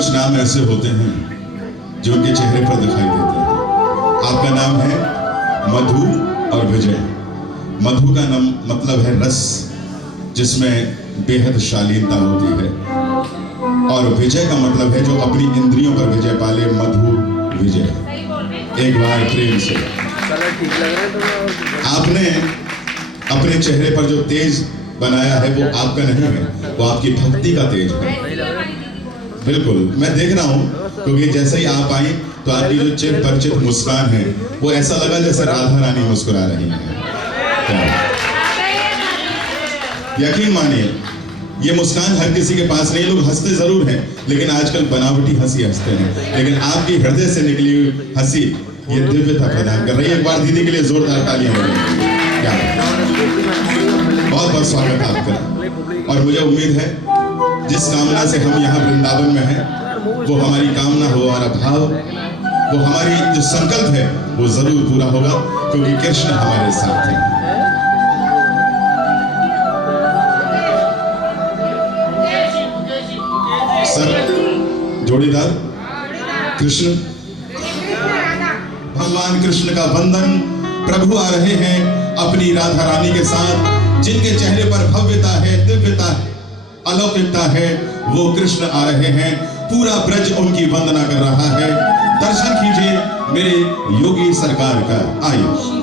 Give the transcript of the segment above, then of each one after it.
कुछ नाम ऐसे होते हैं जो उनके चेहरे पर दिखाई देते हैं। आपका नाम है मधु और विजय। मधु का नाम मतलब है रस, जिसमें बेहद शालीनता होती है, और विजय का मतलब है जो अपनी इंद्रियों पर विजय पाले, मधु विजय। एक बार प्रेम से। आपने अपने चेहरे पर जो तेज बनाया है वो आपका नहीं है, वो आपकी भक्ति का तेज है। बिल्कुल, मैं देख रहा हूँ, क्योंकि जैसे ही आप आई तो आपकी जो चिर परिचित मुस्कान है वो ऐसा लगा जैसे राधा रानी मुस्कुरा रही हैं। यकीन मानिए, ये मुस्कान हर किसी के पास नहीं। लोग हंसते जरूर हैं, लेकिन आजकल बनावटी हंसी हंसते हैं, लेकिन आपकी हृदय से निकली हुई हंसी ये दिव्यता प्रदान कर रही है। एक बार दीदी के लिए जोरदार तालियां बजाएं। क्या बहुत बहुत स्वागत है आपका। और मुझे उम्मीद है जिस कामना से हम यहाँ वृंदावन में हैं, वो हमारी कामना हो, हमारा भाव, वो हमारी जो संकल्प है वो जरूर पूरा होगा, क्योंकि कृष्ण हमारे साथ हैं। सर जोड़ीदार कृष्ण, भगवान कृष्ण का वंदन। प्रभु आ रहे हैं अपनी राधा रानी के साथ, जिनके चेहरे पर भव्यता है, दिव्यता है, अलौकिकता है, वो कृष्ण आ रहे हैं। पूरा ब्रज उनकी वंदना कर रहा है। दर्शन कीजिए मेरे योगी सरकार का। आइए।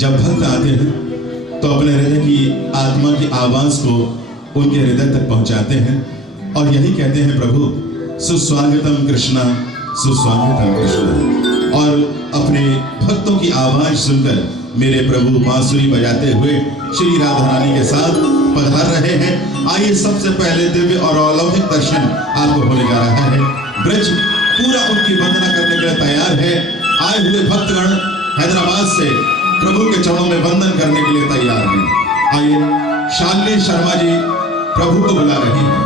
जब भक्त आते हैं तो अपने हृदय की आत्मा की आवाज को उनके हृदय तक पहुंचाते हैं और यही कहते हैं, प्रभु सुस्वागतम कृष्णा, सुस्वागतम कृष्णा। और अपने भक्तों की आवाज सुनकर मेरे प्रभु बांसुरी बजाते हुए श्री राधा रानी के साथ पधार रहे हैं। आइए सबसे पहले दिव्य और अलौकिक दर्शन आपको होने जा रहा है। ब्रज पूरा उनकी वंदना करने के लिए तैयार है। आए हुए भक्तगण हैदराबाद से प्रभु के चरणों में वंदन करने के लिए तैयार हैं। आइए शालिनी शर्मा जी प्रभु को बुला रही हैं।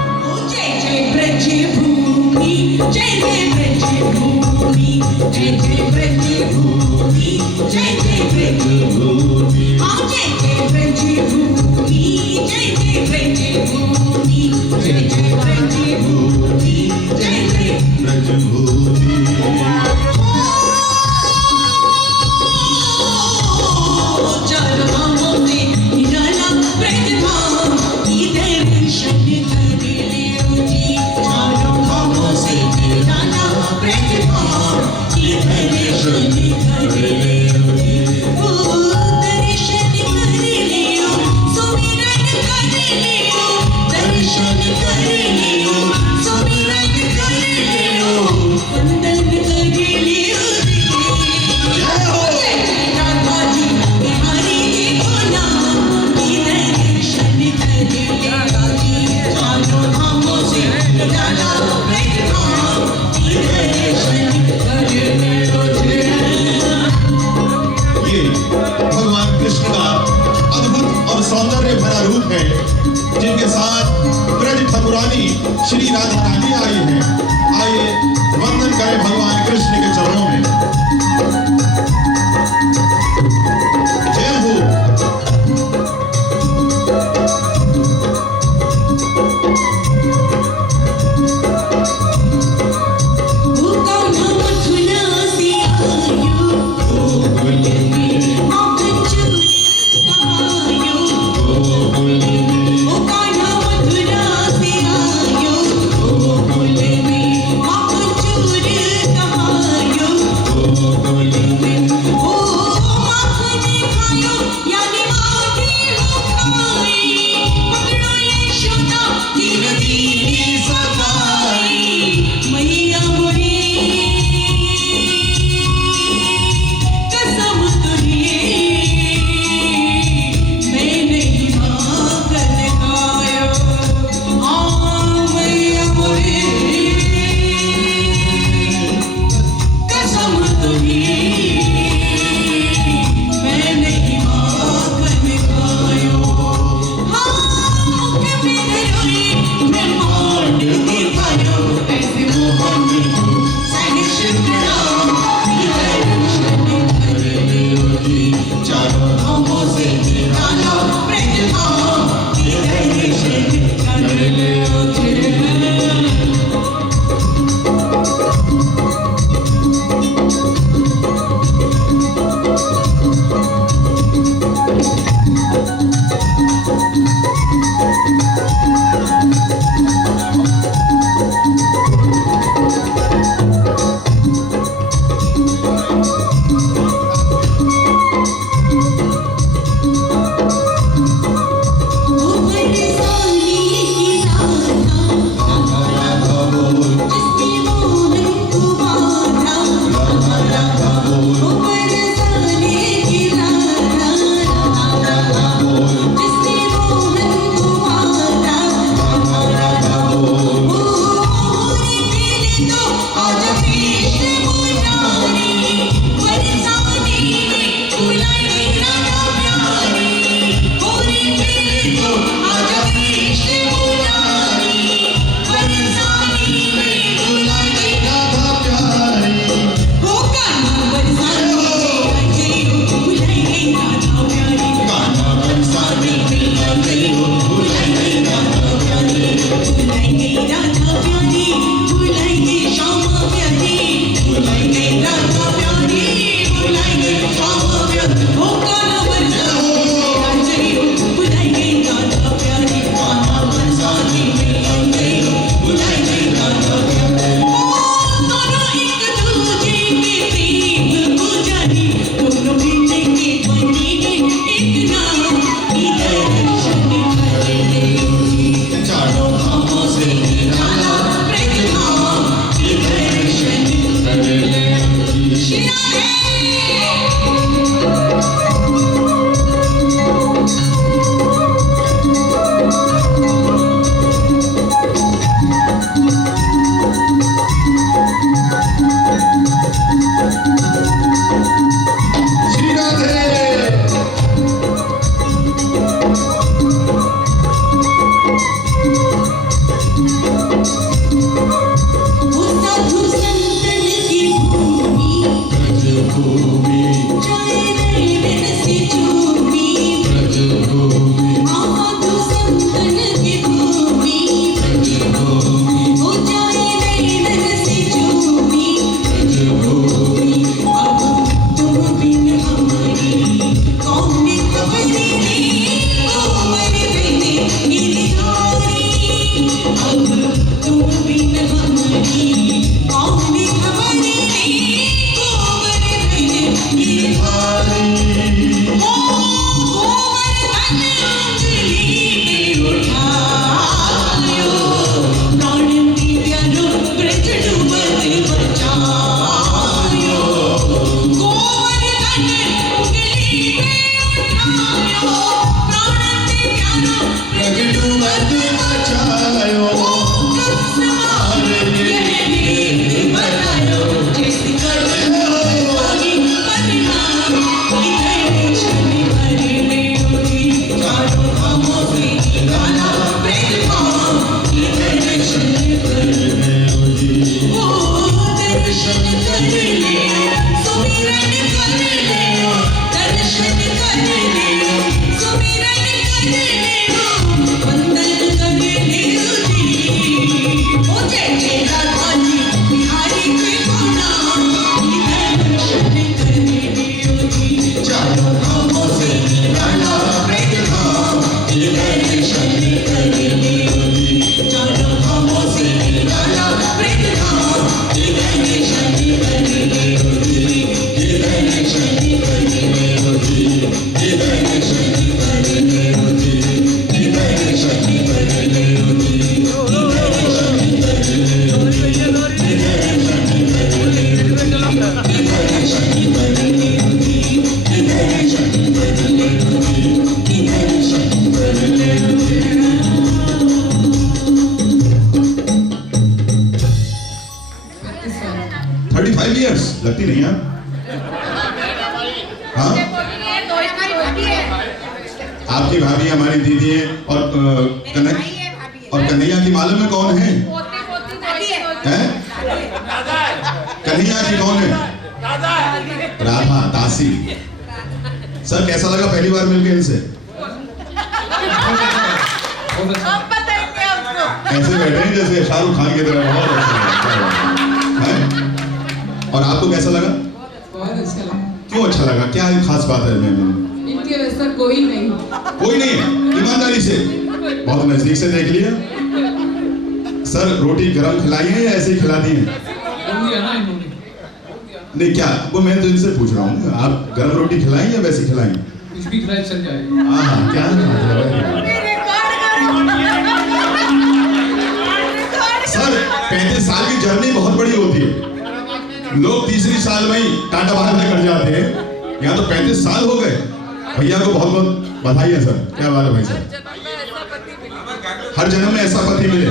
जय जय ब्रज भूमि, जय जय ब्रज भूमि, जय जय ब्रज भूमि, जय जय ब्रज भूमि, जय जय ब्रज भूमि, जय जय ब्रज भूमि, जय जय ब्रज भूमि, जय जय ब्रज भूमि। चारों धामों में निराला ब्रज धाम, इधर दर्शन कर ले जी। चारों धामों से निराला ब्रज धाम, इधर दर्शन कर लगती नहीं है हाँ आपकी भाभी हमारी दीदी है और कन्हैया की मालूम है कौन है कन्हैया की कौन है राधा दासी सर कैसा लगा पहली बार मिलके इनसे ऐसे बैठे हैं जैसे शाहरुख खान की तरह बहुत अच्छा है और आपको कैसा लगा बहुत अच्छा लगा क्यों अच्छा लगा क्या खास बात है इनके वैसा कोई नहीं है ईमानदारी से बहुत नजदीक से देख लिया सर रोटी गरम खिलाई है या ऐसे ही खिला दी है नहीं क्या वो मैं तो इनसे पूछ रहा हूँ आप गरम रोटी खिलाई या वैसे खिलाई कुछ भी खिलाई चल जाएगा हाँ क्या सर 35 साल की जर्नी बहुत बड़ी होती है लोग तीसरी साल में ही टाटा बाहर कर जाते हैं यहाँ तो 35 साल हो गए भैया को बहुत बहुत बधाई है सर क्या बात है भाई साहब हर जन्म में ऐसा पति मिले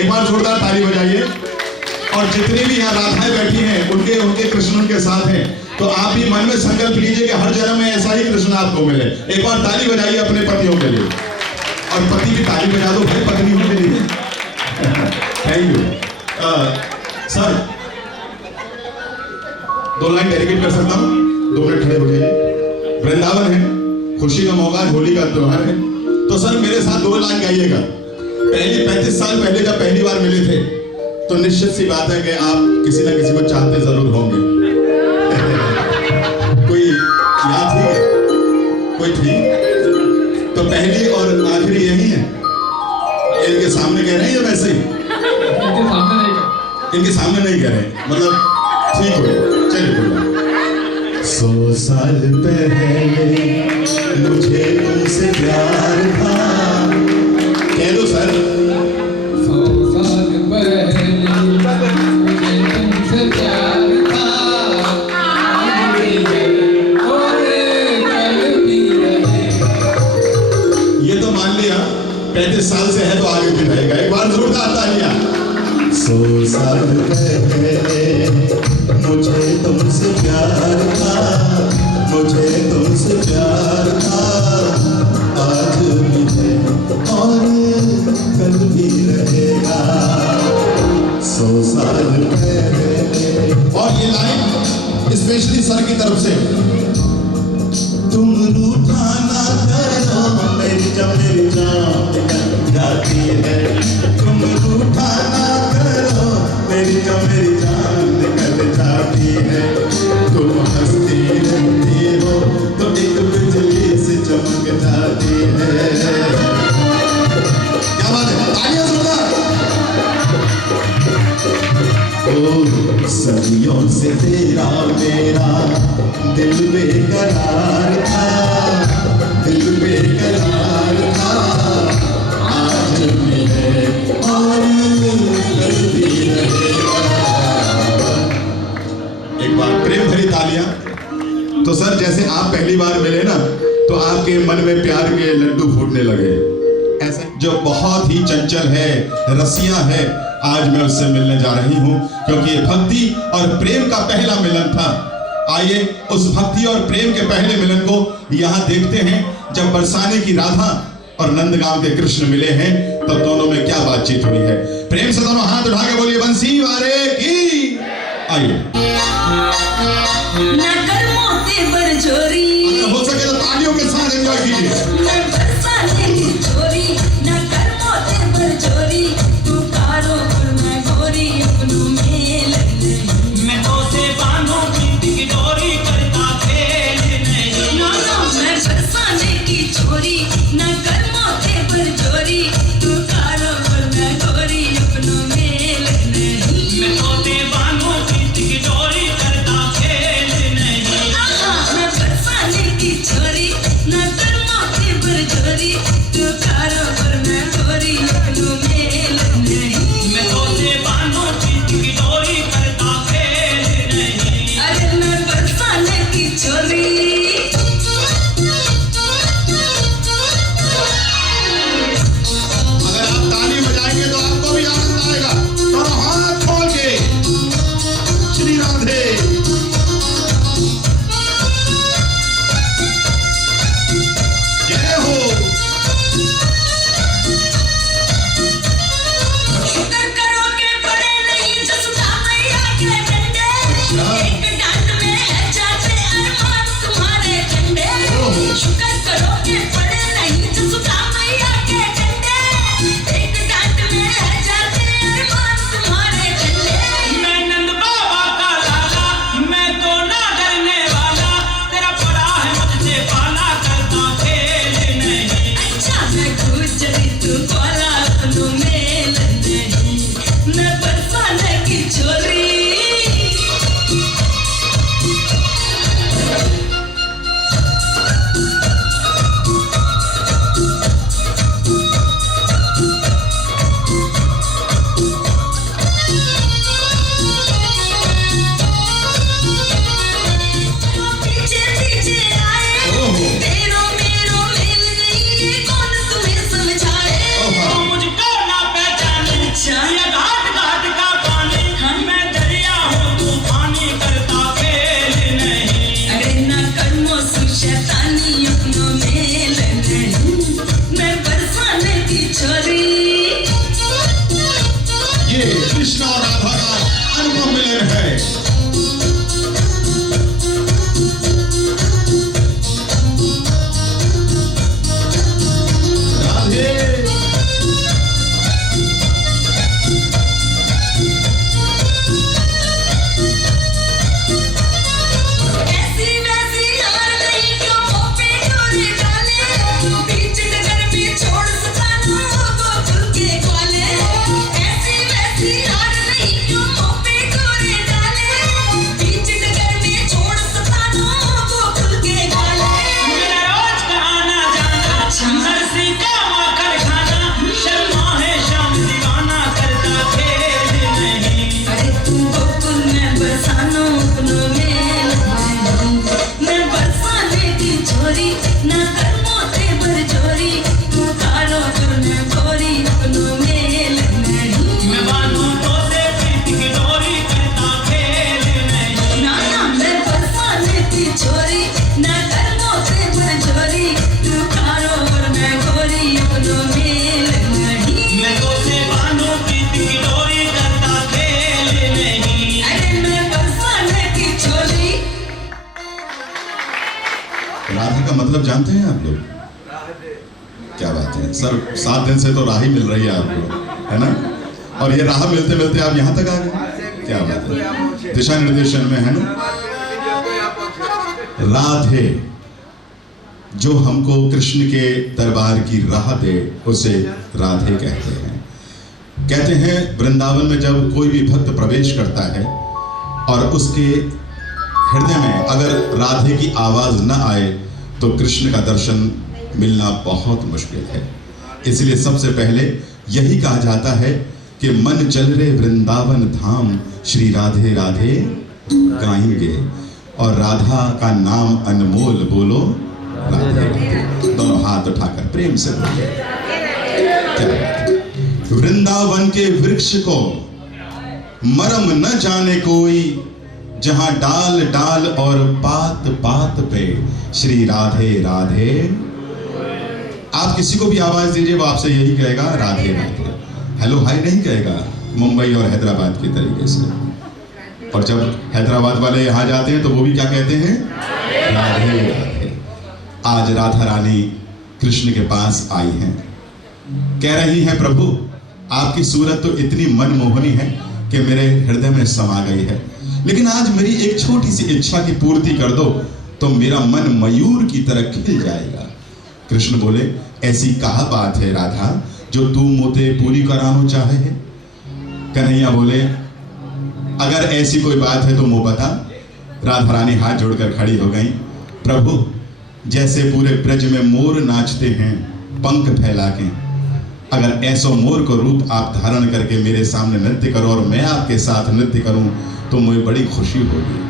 एक बार जोरदार ताली बजाइए और जितनी भी यहाँ राधाएं बैठी हैं उनके उनके कृष्ण उनके साथ हैं तो आप भी मन में संकल्प लीजिए कि हर जन्म में ऐसा ही कृष्ण आपको मिले एक बार ताली बजाइए अपने पतियों के लिए और पति भी ताली बजा दो भाई पत्नियों के लिए thank you sir 2 line dedicate कर सकता हूँ 2 मिनट खड़े हो जाइए वृंदावन है खुशी का मौका है होली का त्योहार है तो सर मेरे साथ 2 लाइन गाइएगा पहले 35 साल पहले जब पहली बार मिले थे तो निश्चित सी बात है कि आप किसी ना किसी को चाहते जरूर होंगे कोई याद थी कोई थी तो पहली और आखिरी यही है इनके सामने कह रहे हैं या वैसे ही इनके सामने नहीं कह रहे मतलब ठीक हो चलिए बोलो 100 साल पहले मुझे तुमसे प्यार था कह दो सर 100 साल पहले मुझे तुमसे प्यार था 35 साल से है तो आगे भी रहेगा। एक बार जोरदार तालियां। 100 साल पहले मुझे तुमसे प्यार था, मुझे तुमसे प्यार था, आज भी है और कल भी रहेगा। 100 साल पहले। और ये लाइन स्पेशली सर की तरफ से। तुम रूठा ना करो मेरी जब मेरी जान निकल जाती है, तुम रूठा ना करो मेरी जब मेरी जान निकल जाती है, तुम हंसती रहती हो तो एक बिजली से चमक जाती है। क्या बात है, तालियां जोरदार। ओ सदियों से तेरा मेरा दिल बेकरार था, दिल बेकरार था, आज भी है और कल भी रहेगा। एक बार प्रेम भरी तालियां। तो सर जैसे आप पहली बार मिले ना तो आपके मन में प्यार के लड्डू फूटने लगे। ऐसा जो बहुत ही चंचल है, रसिया है, आज मैं उससे मिलने जा रही हूं क्योंकि ये भक्ति और प्रेम का पहला मिलन था। आइए उस भक्ति और प्रेम के पहले मिलन को यहां देखते हैं। जब बरसाने की राधा और नंदगांव के कृष्ण मिले हैं तब दोनों में क्या बातचीत हुई है। प्रेम से दोनों हाथ उठा के बोलिए बंसी वाले की। आइए हो सके तो तालियों के साथ एंजॉय कीजिए। कृष्ण और राधा का अनुपम मिलन है। ना कर मोते पर चोरी तू कारो करने राधा का मतलब जानते हैं आप लोग? क्या बात है सर, 7 दिन से तो राह ही मिल रही है आपको, है ना? और ये राह मिलते मिलते आप यहाँ तक आ गए, क्या बात है, दिशा निर्देशन में, है ना? राधे, जो हमको कृष्ण के दरबार की राह दे उसे राधे कहते हैं। कहते हैं वृंदावन में जब कोई भी भक्त प्रवेश करता है और उसके हृदय में अगर राधे की आवाज न आए तो कृष्ण का दर्शन मिलना बहुत मुश्किल है। इसलिए सबसे पहले यही कहा जाता है कि मन चल रे वृंदावन धाम, श्री राधे राधे गाएंगे, और राधा का नाम अनमोल, बोलो राधे राधे। दोनों हाथ उठाकर प्रेम से बोले। क्या बात है। वृंदावन के वृक्ष को मरम न जाने कोई, जहां डाल डाल और पात पात पे श्री राधे राधे। आप किसी को भी आवाज दीजिए वो आपसे यही कहेगा राधे राधे, हेलो हाय नहीं कहेगा, मुंबई और हैदराबाद के तरीके से। और जब हैदराबाद वाले यहां जाते हैं तो वो भी क्या कहते हैं, राधे राधे। आज राधा रानी कृष्ण के पास आई हैं, कह रही हैं प्रभु आपकी सूरत तो इतनी मनमोहनी है कि मेरे हृदय में समा गई है, लेकिन आज मेरी एक छोटी सी इच्छा की पूर्ति कर दो तो मेरा मन मयूर की तरह खिल जाएगा। कृष्ण बोले ऐसी कहा बात है राधा जो तू मोते पूरी करानो चाहे है। कन्हैया बोले अगर ऐसी कोई बात है तो मुंह बता। राधा रानी हाथ जोड़कर खड़ी हो गई। प्रभु जैसे पूरे ब्रज में मोर नाचते हैं पंख फैला के, अगर ऐसो मोर को रूप आप धारण करके मेरे सामने नृत्य करो और मैं आपके साथ नृत्य करूं तो मुझे बड़ी खुशी होगी।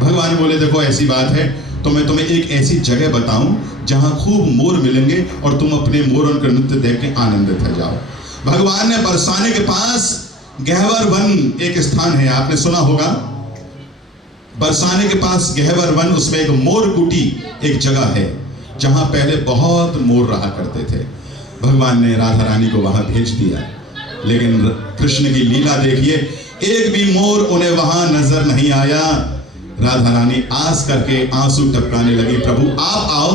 भगवान बोले देखो ऐसी बात है तो मैं तुम्हें एक ऐसी जगह बताऊं जहां खूब मोर मिलेंगे और तुम अपने मोरों का नृत्य देख के आनंदित हो जाओ। भगवान ने बरसाने के पास गहवर वन एक स्थान है, आपने सुना होगा, बरसाने के पास गहवर वन, उसमें एक मोर कुटी एक जगह है जहां पहले बहुत मोर रहा करते थे। भगवान ने राधा रानी को वहां भेज दिया, लेकिन कृष्ण की लीला देखिए, एक भी मोर उन्हें वहां नजर नहीं आया। राधा रानी आस करके आंसू टपकाने लगी, प्रभु आप आओ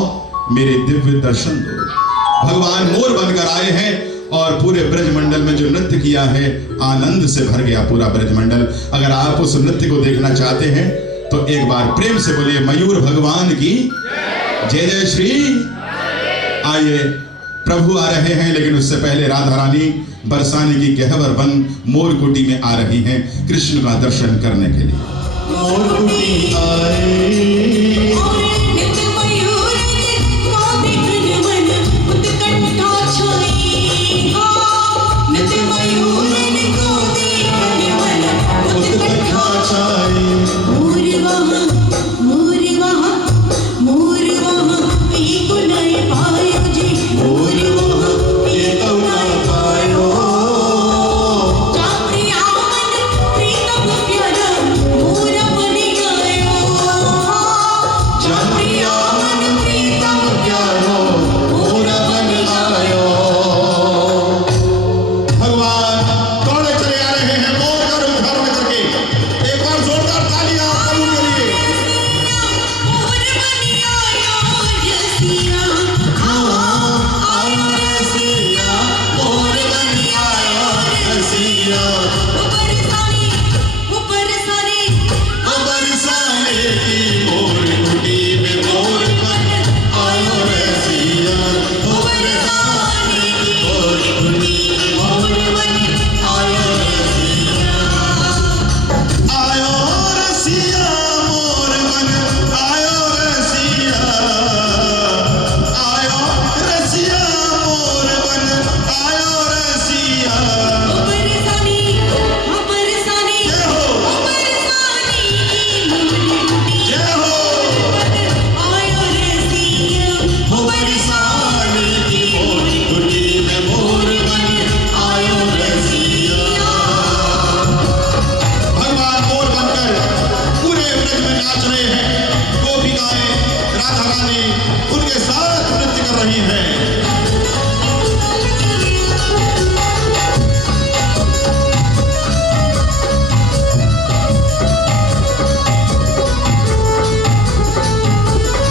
मेरे दिव्य दर्शन दो। भगवान मोर बनकर आए हैं और पूरे ब्रजमंडल में जो नृत्य किया है आनंद से भर गया पूरा ब्रजमंडल। अगर आप उस नृत्य को देखना चाहते हैं तो एक बार प्रेम से बोलिए मयूर भगवान की जय जय श्री। आइए प्रभु आ रहे हैं, लेकिन उससे पहले राधा रानी बरसाने की गहवर वन मोर कुटी में आ रही हैं कृष्ण का दर्शन करने के लिए। मोर कुटी आए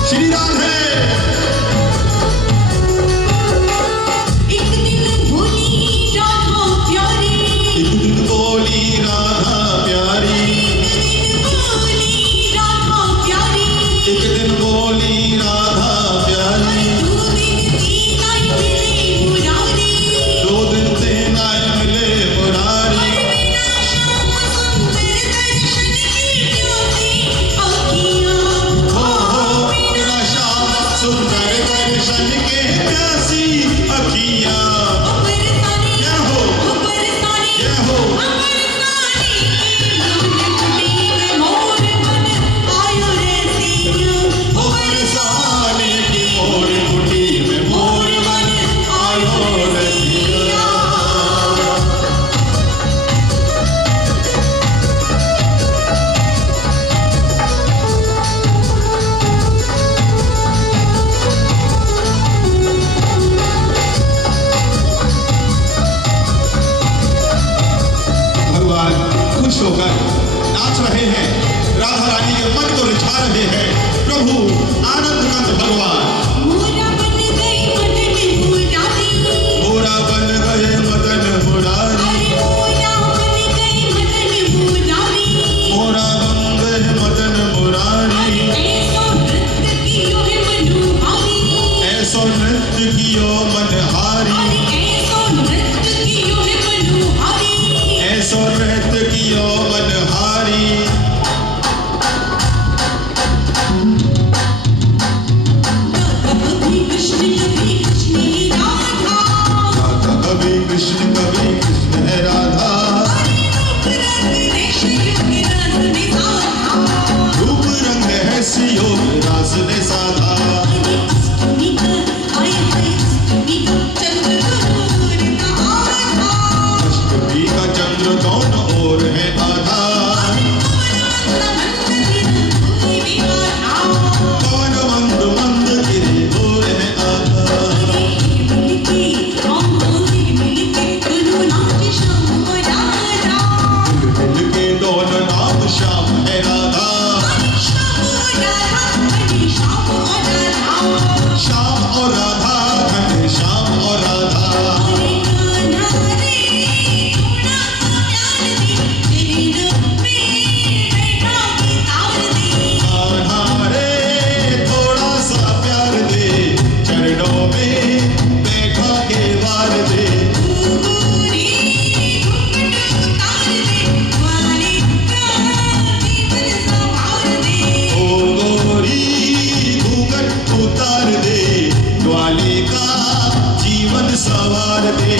श्री राधे मनहारी, ऐसो नृत्य कियो है मनोहारी, ऐसो नृत्य कियो मनहारी। कभी कृष्ण राधा, राधा कभी कृष्ण है राधा। रूप रंग है सियोग रास ने साधा। अष्टमी का चंद्र दोनों ओर है आधा। पवन मंद मंद गिरे ओर है आधा। मिल के दोनों नाम श्याम है राधा। श्याम और राधा, घने श्याम और राधा। कान्हा रे थोड़ा सा प्यार दे, चरणों में बैठा के वार दे। ओ गोरी घूंघट उतार दे, ग्वाले का जीवन सवार दे।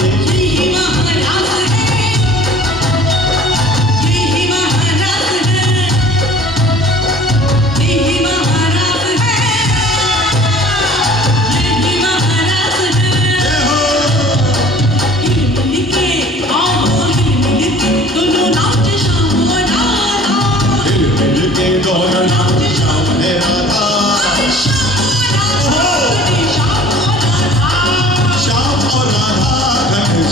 जय हो। मिल मिल के दोनों नाम श्याम है राधा। श्याम और राधा, घन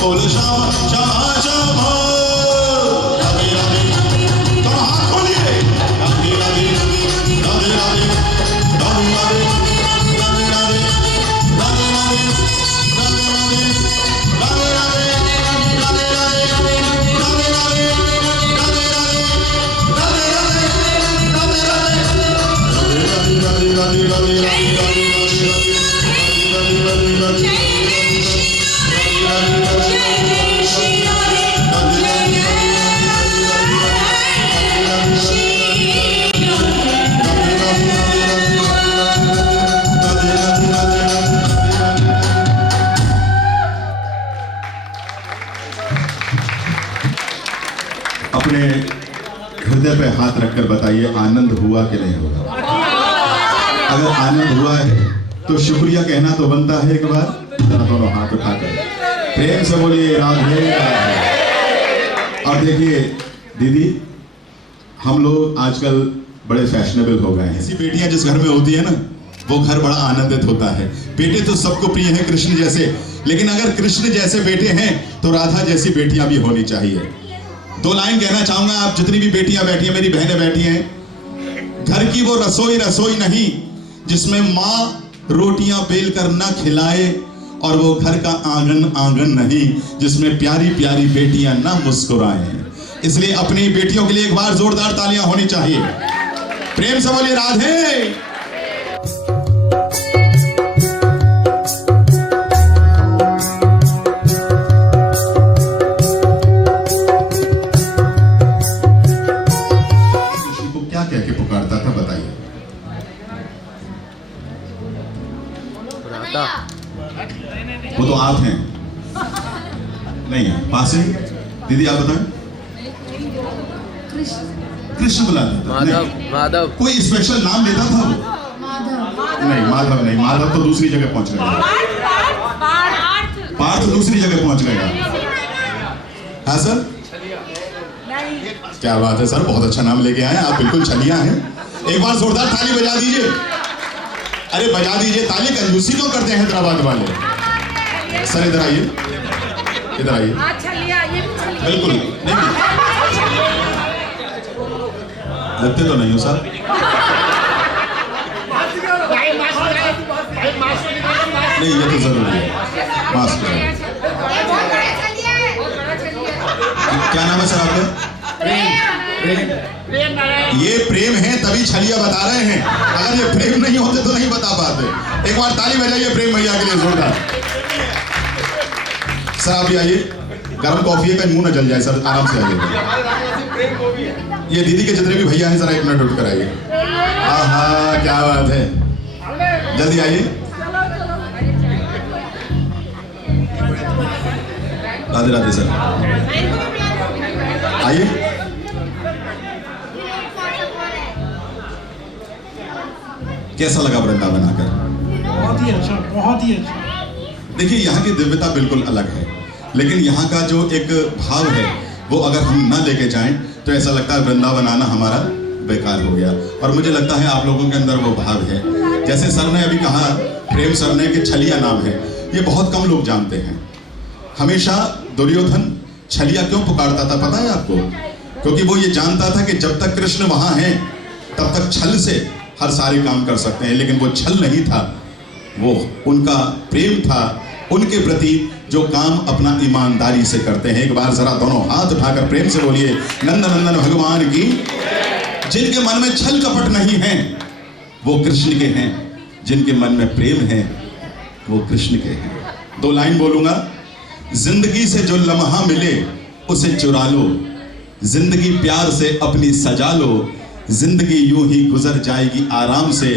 बोलो श्यामा श्यामा श्यामा राधे राधे तो हाथ खोलिए राधे राधे राधे राधे राधे राधे राधे राधे राधे अपने हृदय पे हाथ रखकर बताइए आनंद हुआ कि नहीं हुआ। अगर आनंद हुआ है तो शुक्रिया कहना तो बनता है एक बार, दोनों हाथ उठाकर प्रेम से बोलिए राधे राधे। और देखिए दीदी, हम लोग आजकल बड़े फैशनेबल हो गए हैं। ऐसी बेटियां जिस घर में होती है ना, वो घर बड़ा आनंदित होता है। बेटे तो सबको प्रिय हैं कृष्ण जैसे, लेकिन अगर कृष्ण जैसे बेटे हैं तो राधा जैसी बेटियां भी होनी चाहिए। दो लाइन कहना चाहूंगा, आप जितनी भी बेटियां बैठी हैं, मेरी बहनें बैठी हैं, घर की वो रसोई रसोई नहीं जिसमें माँ रोटियां बेल कर ना खिलाए, और वो घर का आंगन आंगन नहीं जिसमें प्यारी प्यारी बेटियां ना मुस्कुराएं। इसलिए अपनी बेटियों के लिए एक बार जोरदार तालियां होनी चाहिए। प्रेम से बोलिए राधे। वो तो आप हैं, नहीं है पास ही। दीदी आप बताएं। कृष्ण बुलाता था? माधव। माधव कोई स्पेशल नाम लेता था वो? नहीं माधव नहीं, माधव तो दूसरी जगह पहुंच गया। पार्थ दूसरी जगह पहुंच गया। हाँ सर, क्या बात है सर, बहुत अच्छा नाम लेके आए आप, बिल्कुल छलिया हैं। एक बार जोरदार ताली बजा दीजिए। अरे बजा दीजिए ताली, कंजूसी क्यों करते हैं हैदराबाद वाले। सर इधर आइए, इधर आइए। बिल्कुल नहीं, लगते तो नहीं हो सर। नहीं ये तो जरूरी है, मास्क। क्या नाम है सर आपका? ये प्रेम है तभी छलिया बता रहे हैं, अगर ये प्रेम नहीं होते तो नहीं बता पाते। एक बार ताली बजाइए प्रेम भैया के लिए जोरदार। सर आप भी आइए, गर्म कॉफी है, कहीं मुंह ना जल जाए सर, आराम से आइए। ये दीदी के जितने भी भैया हैं जरा एक मिनट उठ कर आइए। हाँ क्या बात है, जल्दी आइए। राधे राधे सर, आइए। कैसा लगा वृंदावन आकर? बहुत ही अच्छा, बहुत ही अच्छा। देखिए यहाँ की दिव्यता बिल्कुल अलग है, लेकिन यहाँ का जो एक भाव है वो अगर हम ना लेके जाएं तो ऐसा लगता है वृंदावन आना हमारा बेकार हो गया। और मुझे लगता है आप लोगों के अंदर वो भाव है। जैसे सर ने अभी कहा, प्रेम सर ने कि छलिया नाम है, ये बहुत कम लोग जानते हैं। हमेशा दुर्योधन छलिया क्यों पुकारता था पता है आपको? क्योंकि वो ये जानता था कि जब तक कृष्ण वहां हैं तब तक छल से हर सारे काम कर सकते हैं, लेकिन वो छल नहीं था, वो उनका प्रेम था उनके प्रति, जो काम अपना ईमानदारी से करते हैं। एक बार जरा दोनों हाथ उठाकर प्रेम से बोलिए नंद नंदन भगवान की। जिनके मन में छल कपट नहीं है वो कृष्ण के हैं, जिनके मन में प्रेम है वो कृष्ण के हैं। दो लाइन बोलूंगा, जिंदगी से जो लम्हा मिले उसे चुरा लो, जिंदगी प्यार से अपनी सजा लो, जिंदगी यूं ही गुजर जाएगी आराम से,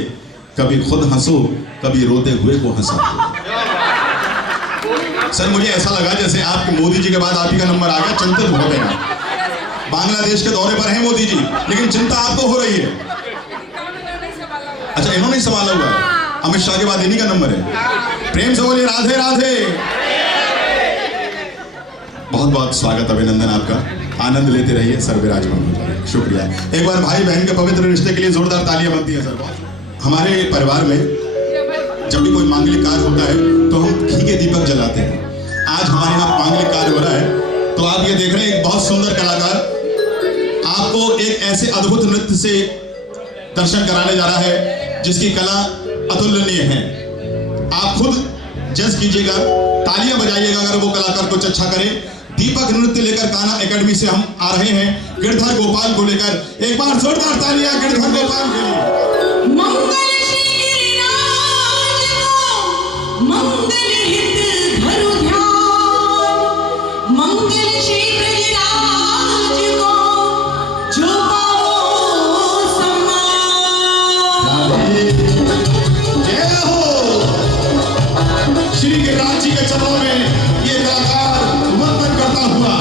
कभी खुद हंसो कभी रोते हुए को हंसा। सर मुझे ऐसा लगा जैसे आपके मोदी जी के बाद आप ही का नंबर आ गया, चिंतित हो गए। बांग्लादेश के दौरे पर हैं मोदी जी, लेकिन चिंता आपको हो रही है। अच्छा इन्होंने संभाला हुआ है, अमित शाह के बाद इन्हीं का नंबर है। प्रेम से बोलिए राधे राधे। बहुत बहुत स्वागत, अभिनंदन आपका, आनंद लेते रहिए सर, विराजमान हो जाइए। शुक्रिया। एक बार भाई बहन के पवित्र रिश्ते के लिए जोरदार तालियां बनती हैं सर। हमारे परिवार में जब भी कोई मांगलिक कार्य होता है तो हम घी के दीपक जलाते हैं, आज हमारे यहाँ मांगलिक कार्य हो रहा है। तो आप ये देख रहे हैं एक बहुत सुंदर कलाकार आपको एक ऐसे अद्भुत नृत्य से दर्शन कराने जा रहा है जिसकी कला अतुलनीय है। आप खुद जज कीजिएगा, तालियां बजाइएगा अगर वो कलाकार कुछ अच्छा करे। दीपक नृत्य लेकर कान्हा एकेडमी से हम आ रहे हैं गिरधर गोपाल को लेकर। एक बार जोरदार तालियां गिरधर गोपाल के लिए। मंगल श्री गिरिराज को मंगल हित धरु ध्यान, मंगल श्री ब्रजराज को जो पाओ सम्मान। जय हो। श्री गिरिराज जी के चरणों में ये कलाकार वंदन करता हुआ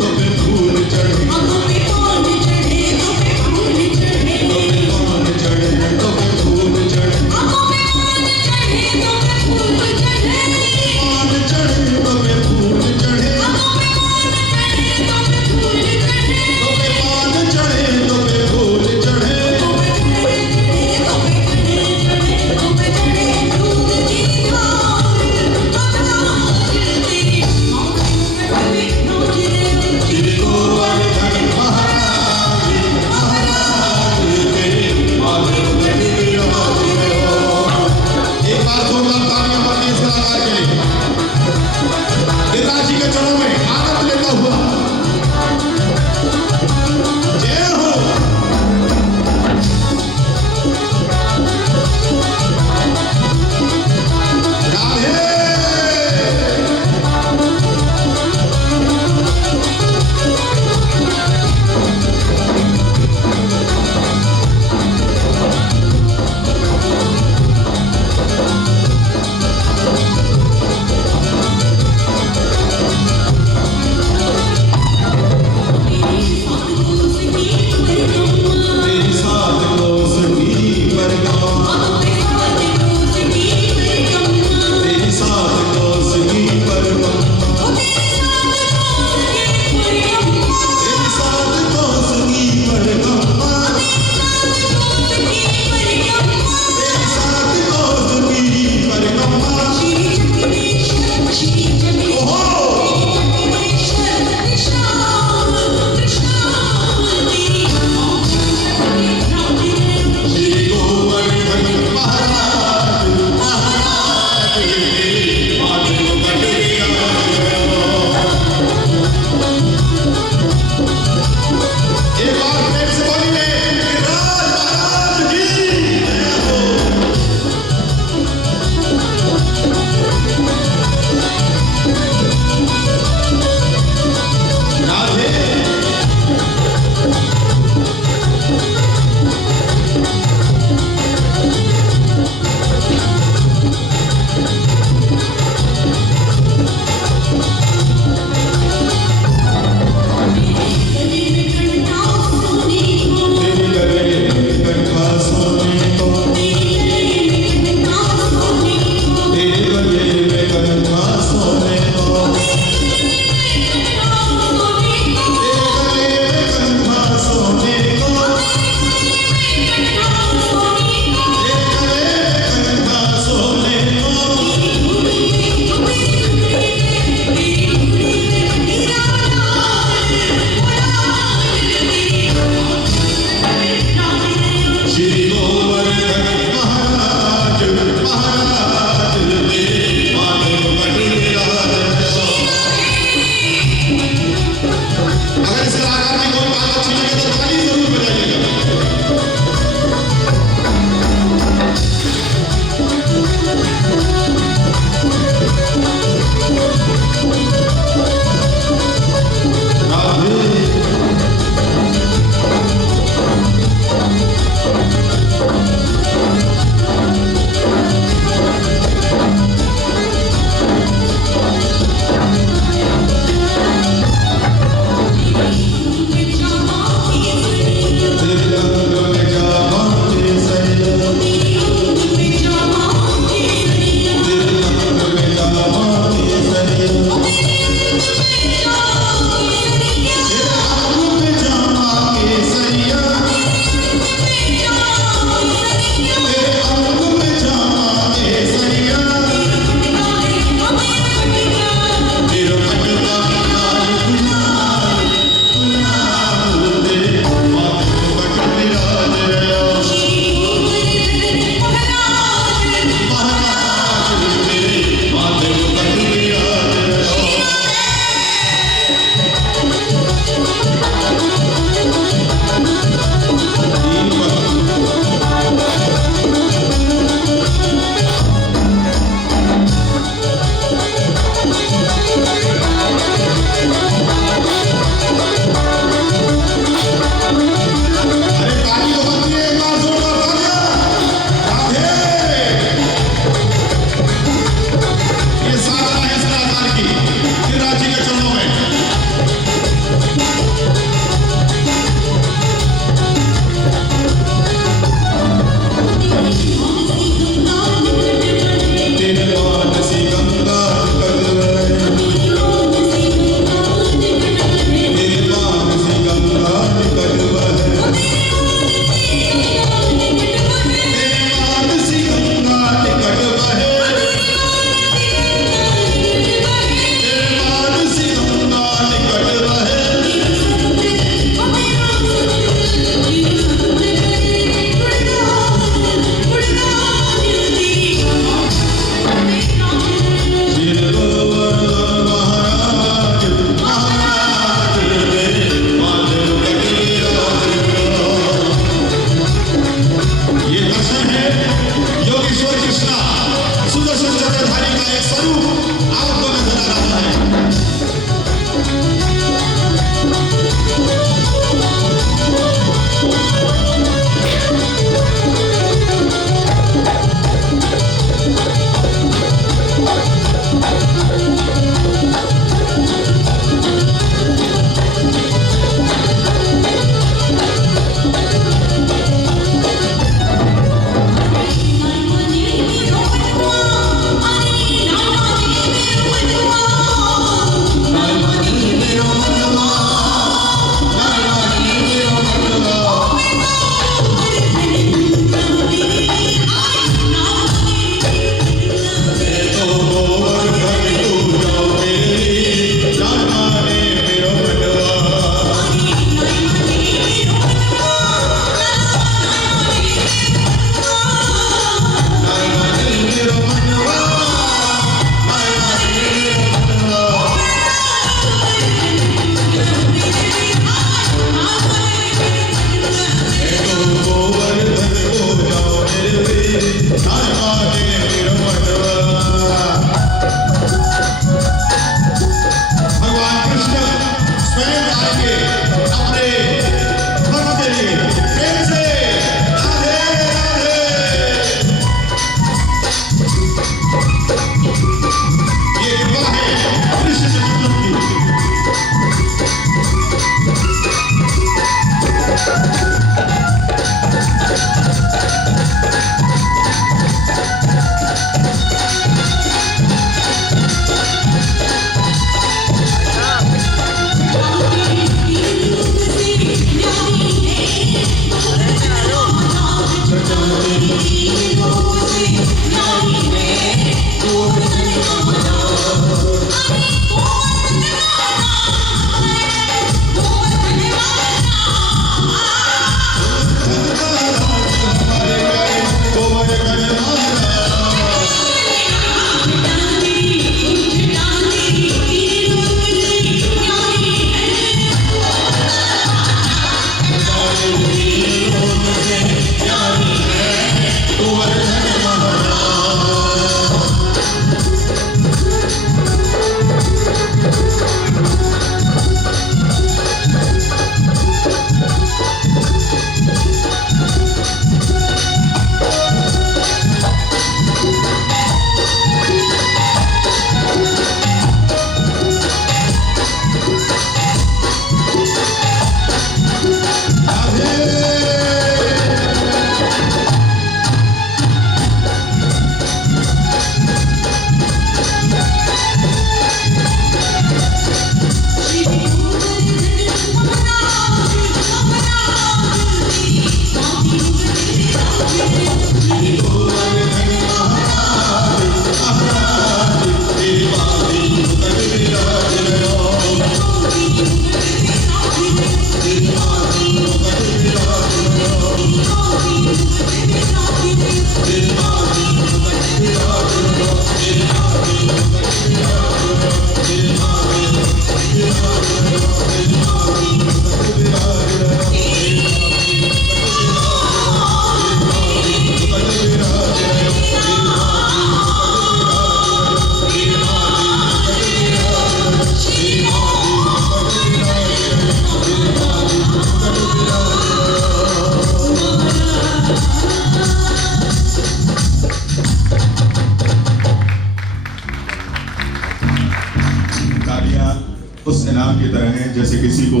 हैं जैसे किसी को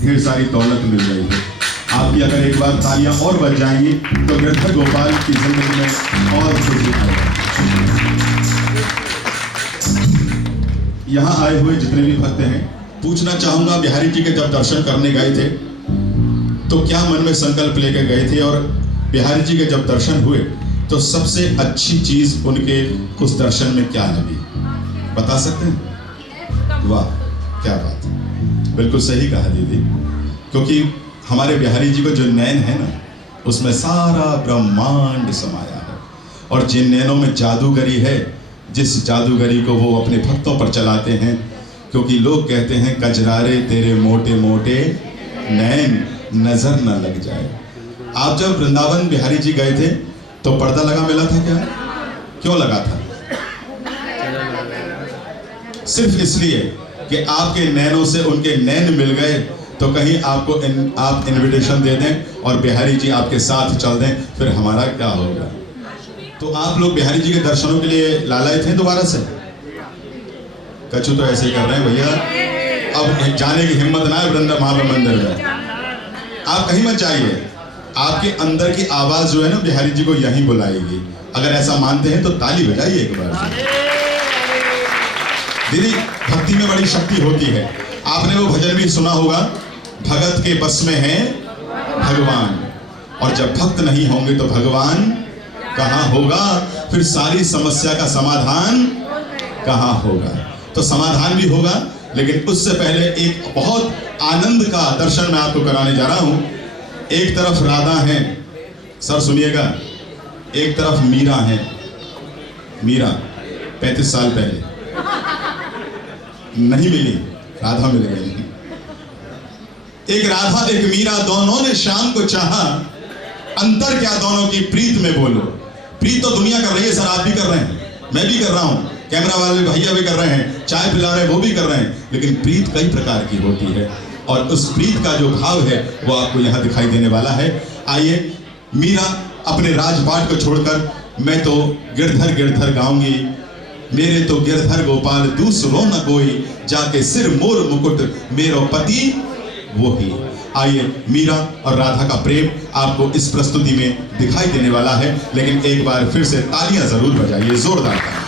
ढेर सारी दौलत मिल रही है। आपकी अगर एक बार तालियां और बज जाएंगी तो गिरधर गोपाल की जिंदगी में और खुशी आएगी। यहाँ आए हुए जितने भी भक्त हैं, पूछना चाहूंगा बिहारी जी के जब दर्शन करने गए थे तो क्या मन में संकल्प लेकर गए थे, और बिहारी जी के जब दर्शन हुए तो सबसे अच्छी चीज उनके उस दर्शन में क्या लगी, बता सकते हैं? वाह क्या बात है, बिल्कुल सही कहा दीदी, क्योंकि हमारे बिहारी जी को जो नैन है ना उसमें सारा ब्रह्मांड समाया है, और जिन नैनों में जादूगरी है, जिस जादूगरी को वो अपने भक्तों पर चलाते हैं, क्योंकि लोग कहते हैं कजरारे तेरे मोटे मोटे नैन नजर न लग जाए। आप जब वृंदावन बिहारी जी गए थे तो पर्दा लगा मिला था क्या? क्यों लगा था? सिर्फ इसलिए कि आपके नैनों से उनके नैन मिल गए, तो कहीं आपको आप इनविटेशन दे दें और बिहारी जी आपके साथ चल दें, फिर हमारा क्या होगा? तो आप लोग बिहारी जी के दर्शनों के लिए लालाए थे दोबारा से? कछु तो ऐसे ही कर रहे हैं भैया, अब जाने की हिम्मत ना है वृंदा महाबा मंदिर में। आप कहीं मत जाइए, आपके अंदर की आवाज जो है ना बिहारी जी को यहीं बुलाएगी। अगर ऐसा मानते हैं तो ताली बजाइए एक बार। दीदी भक्ति में बड़ी शक्ति होती है। आपने वो भजन भी सुना होगा, भगत के बस में है भगवान, और जब भक्त नहीं होंगे तो भगवान कहाँ होगा? फिर सारी समस्या का समाधान कहाँ होगा? तो समाधान भी होगा, लेकिन उससे पहले एक बहुत आनंद का दर्शन मैं आपको कराने जा रहा हूं। एक तरफ राधा है, सर सुनिएगा, एक तरफ मीरा है। मीरा 35 साल पहले नहीं मिली, राधा मिल गई। एक राधा एक मीरा, दोनों ने शाम को चाहा, अंतर क्या दोनों की प्रीत में बोलो। प्रीत तो दुनिया कर रही है सर, आप भी कर रहे हैं, मैं भी कर रहा हूं, कैमरा वाले भैया भी कर रहे हैं, चाय पिला रहे हैं वो भी कर रहे हैं, लेकिन प्रीत कई प्रकार की होती है, और उस प्रीत का जो भाव है वो आपको यहाँ दिखाई देने वाला है। आइए, मीरा अपने राजपाट को छोड़कर मैं तो गिरधर गिरधर गाऊंगी, मेरे तो गिरधर गोपाल दूसरों न कोई, जाके सिर मोर मुकुट मेरो पति वो ही। आइए, मीरा और राधा का प्रेम आपको इस प्रस्तुति में दिखाई देने वाला है, लेकिन एक बार फिर से तालियां जरूर बजाइए, जोरदार तालियां।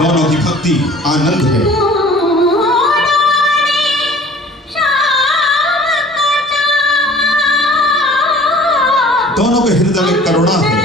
दोनों की भक्ति आनंद है। दोनों के हृदय में करुणा है।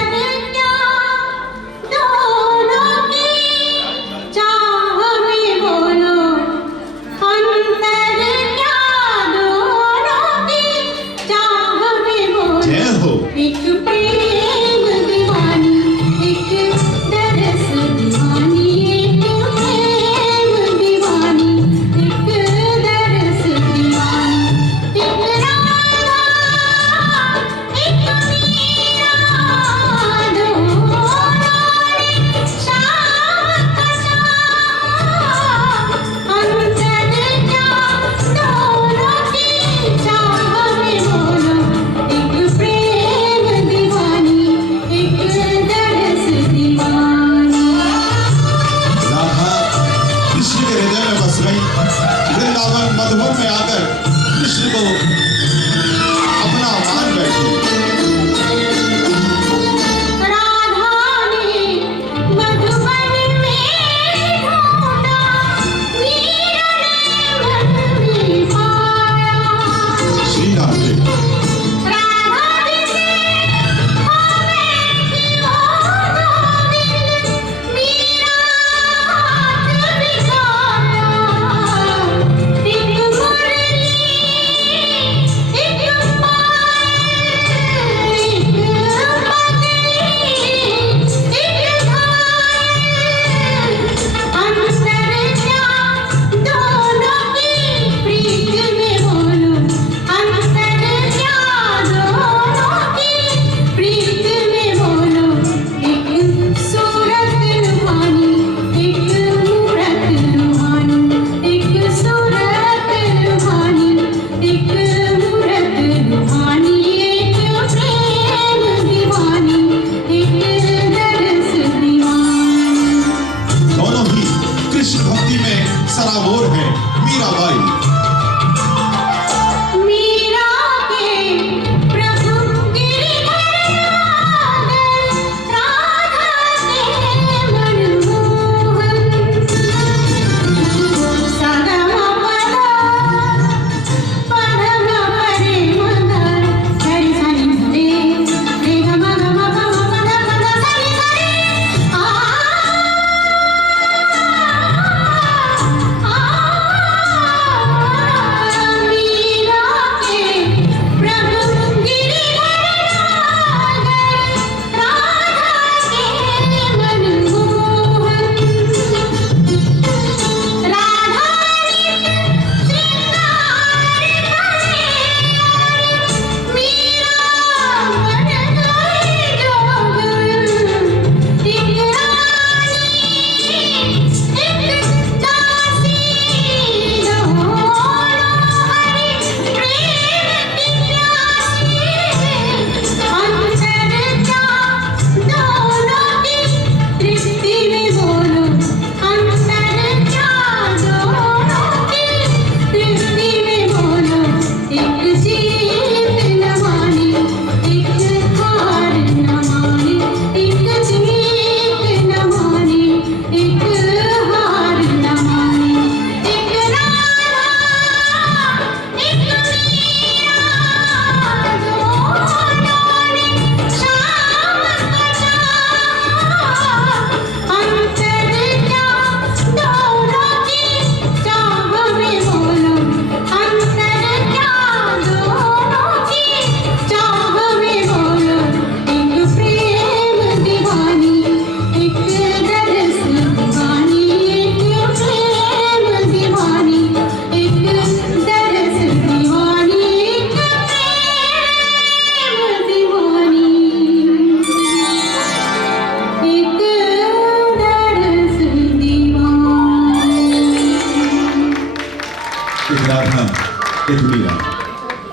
एक मीरा।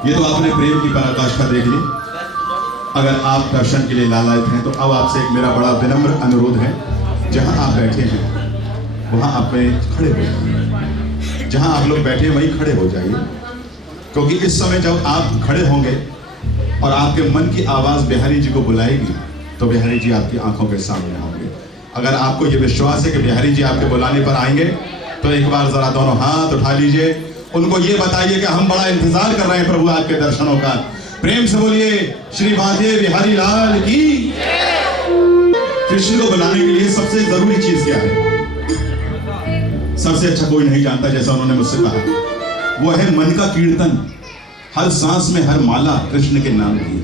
ये तो आपने प्रेम की पराकाष्ठा देख ली। अगर आप दर्शन के लिए लालायित हैं तो अब आपसे एक मेरा बड़ा विनम्र अनुरोध है, जहां आप बैठे हैं वहां आप खड़े हो जाइए। जहां आप लोग बैठे हैं वहीं खड़े हो जाइए, क्योंकि इस समय जब आप खड़े होंगे और आपके मन की आवाज बिहारी जी को बुलाएगी तो बिहारी जी आपकी आंखों के सामने होंगे। अगर आपको ये विश्वास है कि बिहारी जी आपके बुलाने पर आएंगे तो एक बार जरा दोनों हाथ उठा लीजिए, उनको ये बताइए कि हम बड़ा इंतजार कर रहे हैं प्रभु आपके दर्शनों का। प्रेम से बोलिए श्री बांधे बिहारी लाल की। कृष्ण को बुलाने के लिए सबसे जरूरी चीज क्या है? सबसे अच्छा कोई नहीं जानता, जैसा उन्होंने मुझसे कहा, वो है मन का कीर्तन। हर सांस में हर माला कृष्ण के नाम की।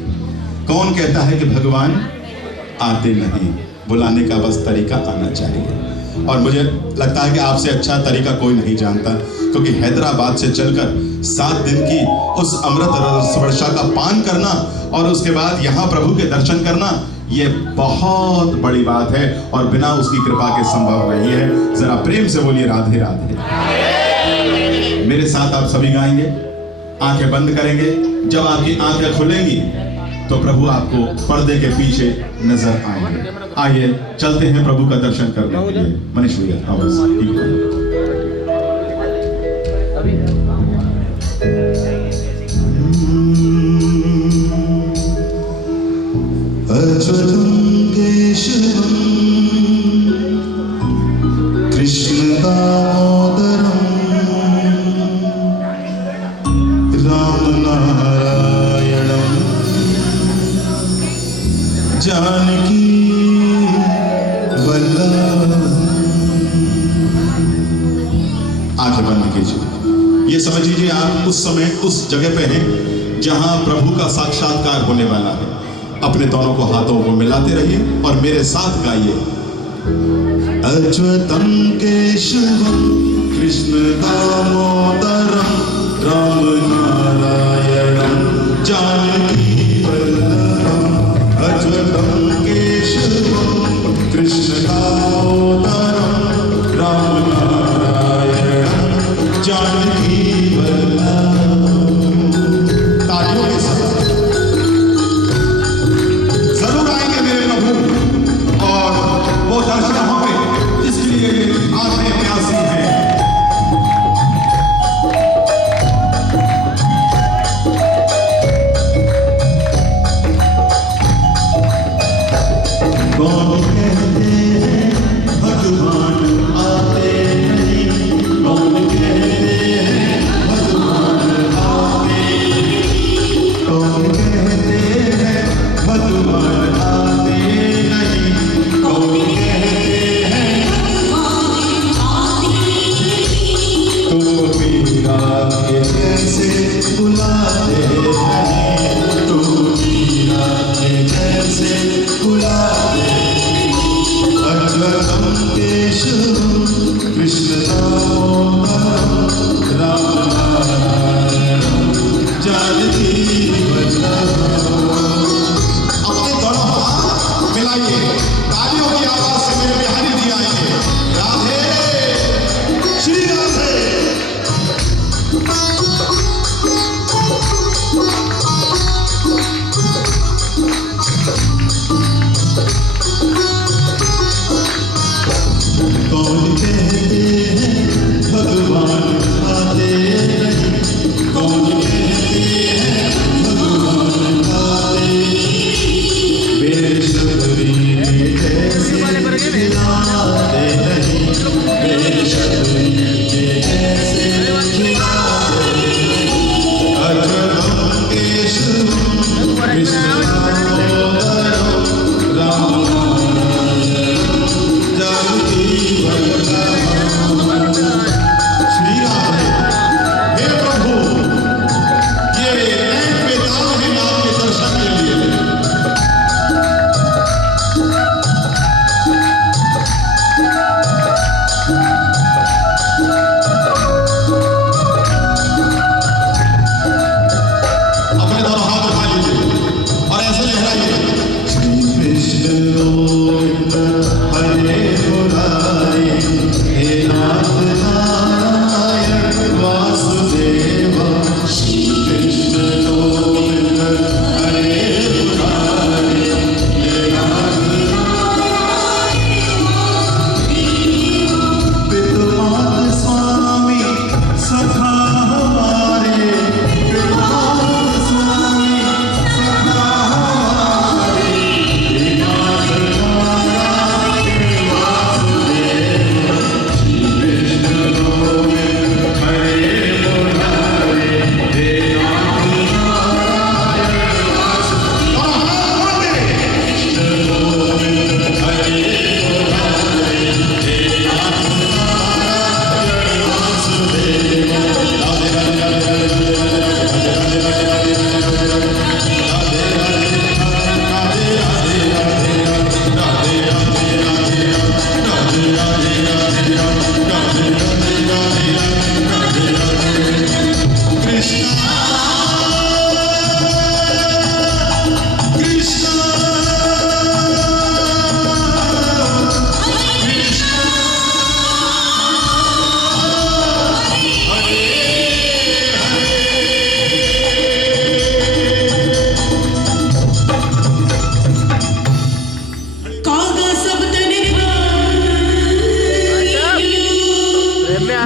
कौन कहता है कि भगवान आते नहीं, बुलाने का बस तरीका आना चाहिए। और मुझे लगता है कि आपसे अच्छा तरीका कोई नहीं जानता, क्योंकि हैदराबाद से चलकर 7 दिन की उस अमृत रस वर्षा का पान करना और उसके बाद यहाँ प्रभु के दर्शन करना, ये बहुत बड़ी बात है और बिना उसकी कृपा के संभव नहीं है। जरा प्रेम से बोलिए राधे राधे। मेरे साथ आप सभी गाएंगे, आंखें बंद करेंगे। जब आपकी आंखें खुलेंगी तो प्रभु आपको पर्दे के पीछे नजर आएंगे। आइए चलते हैं प्रभु का दर्शन करने के लिए। मनीष भैया आवाज ठीक है। कृष्ण दामोदरम राम नारायणम जानकी वल्लभ। आंखें बंद कीजिए। ये समझ लीजिए आप उस समय उस जगह पे हैं जहां प्रभु का साक्षात्कार होने वाला है। अपने दोनों को हाथों को मिलाते रहिए और मेरे साथ गाइए। अच्युतम केशवम कृष्ण दामोदरम राम नारायणम जानकी वल्लभम। अच्युतम केशवम कृष्ण दामोदरम राम नारायणम जानकी वल्लभम। तालियों के साथ जरूर आएंगे मेरे प्रभु और वो दर्शन होंगे जिसके लिए आंखें प्यासी हैं। कौन कहते हैं भगवान आते नहीं, कौन कहते हैं भगवान आते नहीं, कौन कहते हैं भगवान आते नहीं, कौन कहते हैं तुम मीरा के जैसे बुलाते नहीं, तुम मीरा के जैसे बुलाते। अच्युतम केशवम कृष्ण दामोदरम राम नारायणम जानकी वल्लभम। अपने दोनों हाथ मिलाइए, तालियों की आवाज से मेरे बिहारी जी आएंगे। राधे श्री राधे। कौन कहते हैं भगवान आते नहीं, कौन कहते हैं भगवान आते नहीं, बेशबरी के जैसे खिलाते नहीं, बेशबरी के जैसे खिलाते नहीं। अच्युतम केशवम कृष्ण दामोदरम राम जानकी वल्लभम। श्री राधे। हे प्रभु, ये नैन बेताब हैं आपके दर्शन के लिए।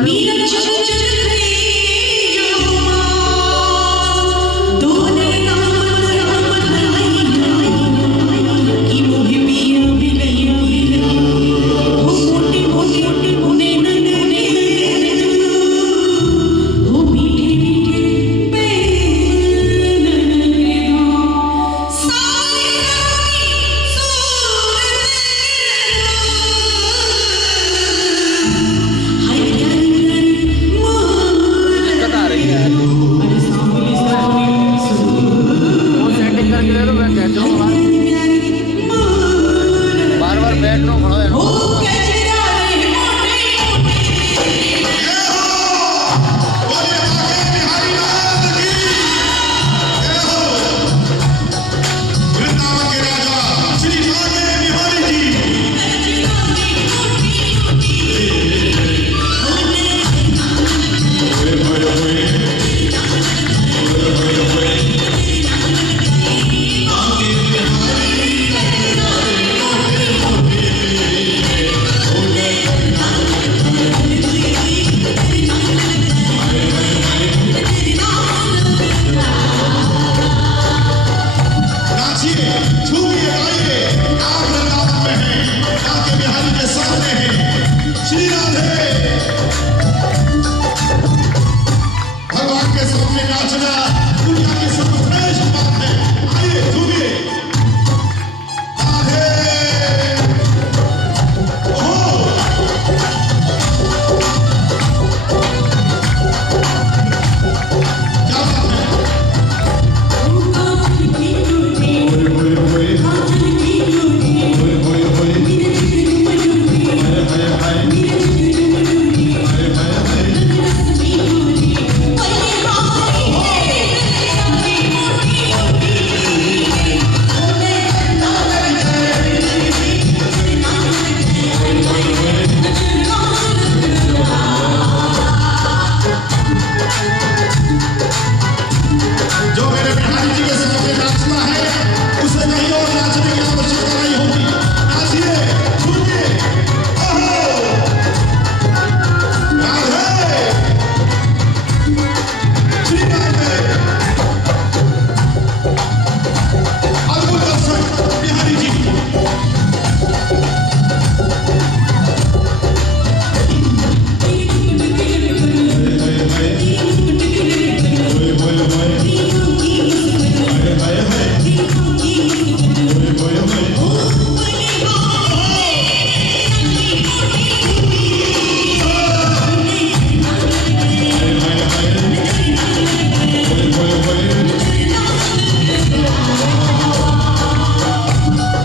मीरा चल चल गई तूने नाम बनाई कि मोहे पिया बिलैया हो मोटे मोटे मुने नने हो मीठे मीठे पैनने सारे हाय प्यारी प्यारी दिक्कत आ रही है अरे सावली सावली वो सेटिंग करके दे दो मैं कहता हूँ बार बार बैठना खड़ा है ओ गजरारे मोटे बोले आगे बिहारी लाल की जय हो। वृंदावन के राजा श्री आगे बिहारी जी नाचिए झूमिए गाइए आप वृंदावन में हैं आगे बिहारी के सामने हैं श्री राधे। भगवान के सामने नाचना दुनिया की सर्वश्रेष्ठ बात है। आइए झूमिए राधे ओहो क्या बात है। जो मेरे बिहारी जी के सामने नाचता है उसे कहीं और नाचने की आवश्यकता नहीं होगी। नाचिए झूमिए ओहो राधे श्री राधे। अद्भुत दर्शन बिहारी जी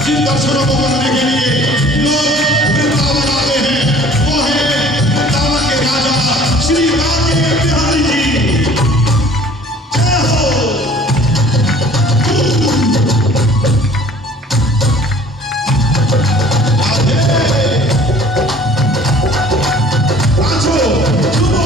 जिन दर्शनों को करने के लिए लोग वृंदावन आते हैं वो है वृंदावन के राजा श्री आगे बिहारी जी जय हो। राधे नाचो झूमो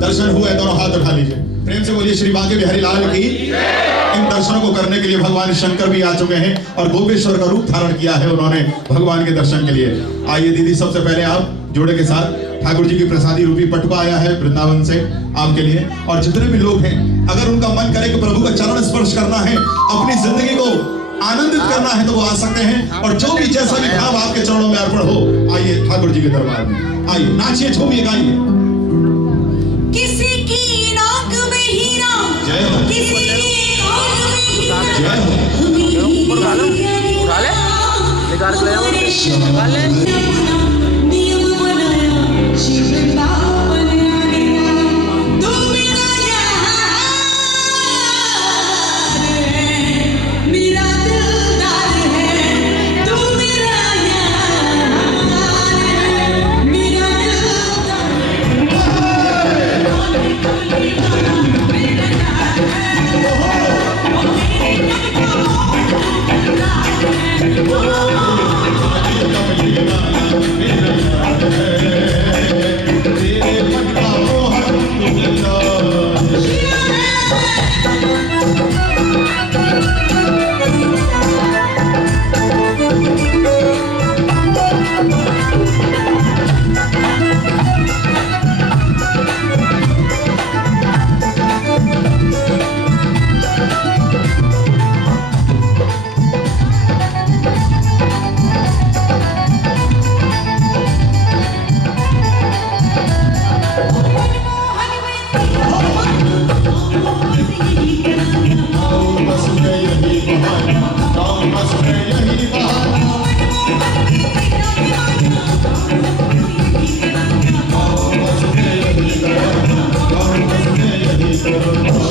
दर्शन हुए दोनों हाथ उठा लीजिए प्रेम से बोलिए श्री बांके बिहारी लाल की। इन दर्शनों को करने के लिए भगवान शंकर भी आ चुके हैं और गोपेश्वर का रूप धारण किया है उन्होंने भगवान के दर्शन के लिए। आइए दीदी सबसे पहले आप जोड़े के साथ ठाकुर जी की प्रसादी रूपी पटुआ आया है वृंदावन से आपके लिए। और जितने भी लोग हैं अगर उनका मन करे कि प्रभु का चरण स्पर्श करना है अपनी जिंदगी को आनंदित करना है तो वो आ सकते हैं, और जो भी जैसा भी भाव आपके चरणों में अर्पण हो, आइए ठाकुर जी के दरबार में, आइए नाचिए, झूमिए, गाइए। किसी की नाक में हीरा, जय हो। किसी की नाक में हीरा, जय हो। ऊपर उठा लो, उठा ले, निकाल के ले आओ, निकाल ले। नियम बनाया, शिवता बनाया गया, तू मेरा यार है, मेरा दिलदार है, तू मेरा यार है, मेरा दिलदार तेरे मन का मोहन बस में यही बहाना, गाँव बस में यही बहाना, गाँव बस में यही बहाना, गाँव बस में यही बहाना।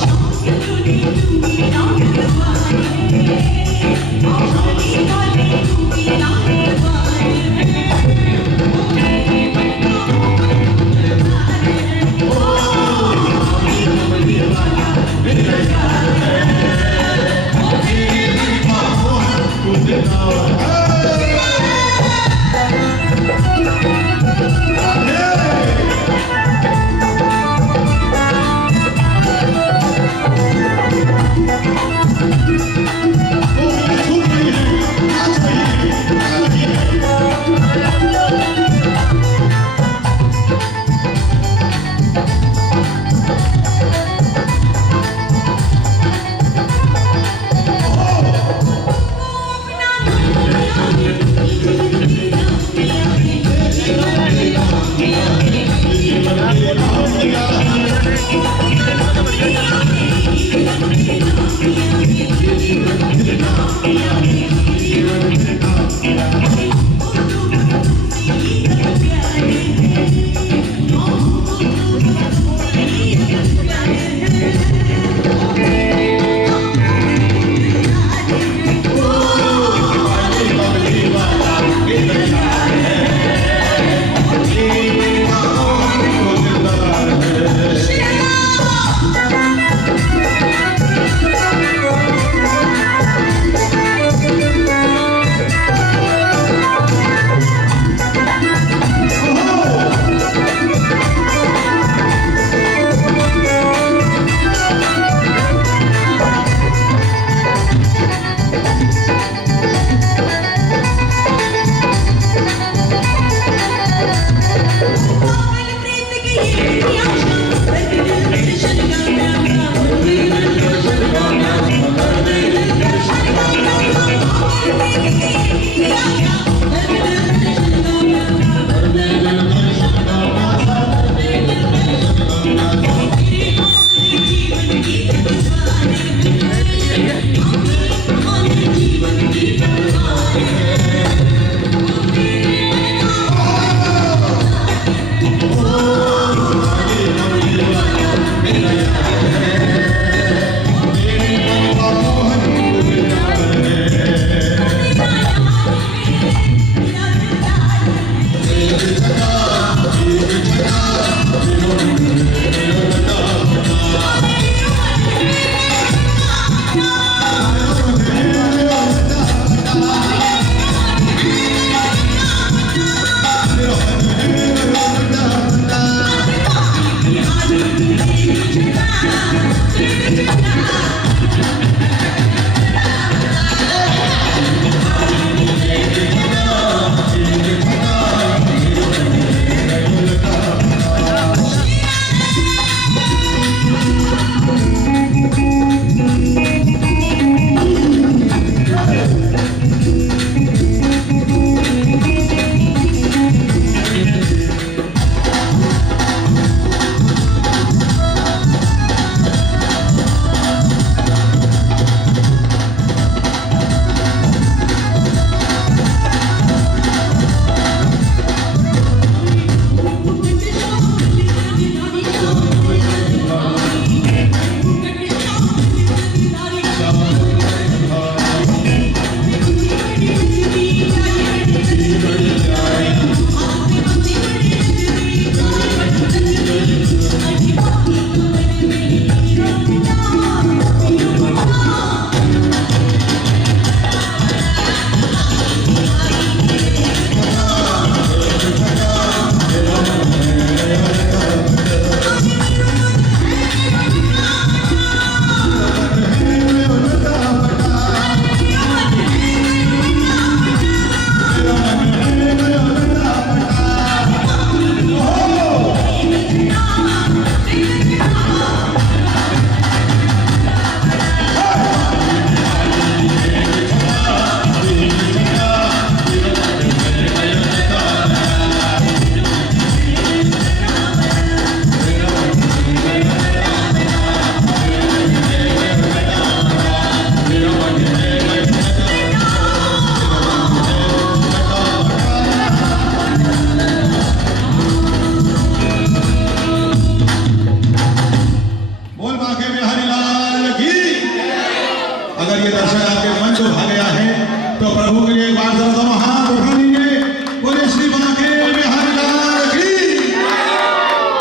तो प्रभु के लिए एक बार जरा दोनों हाथ उठा लीजिए। बोले श्री बांके बिहारी लाल की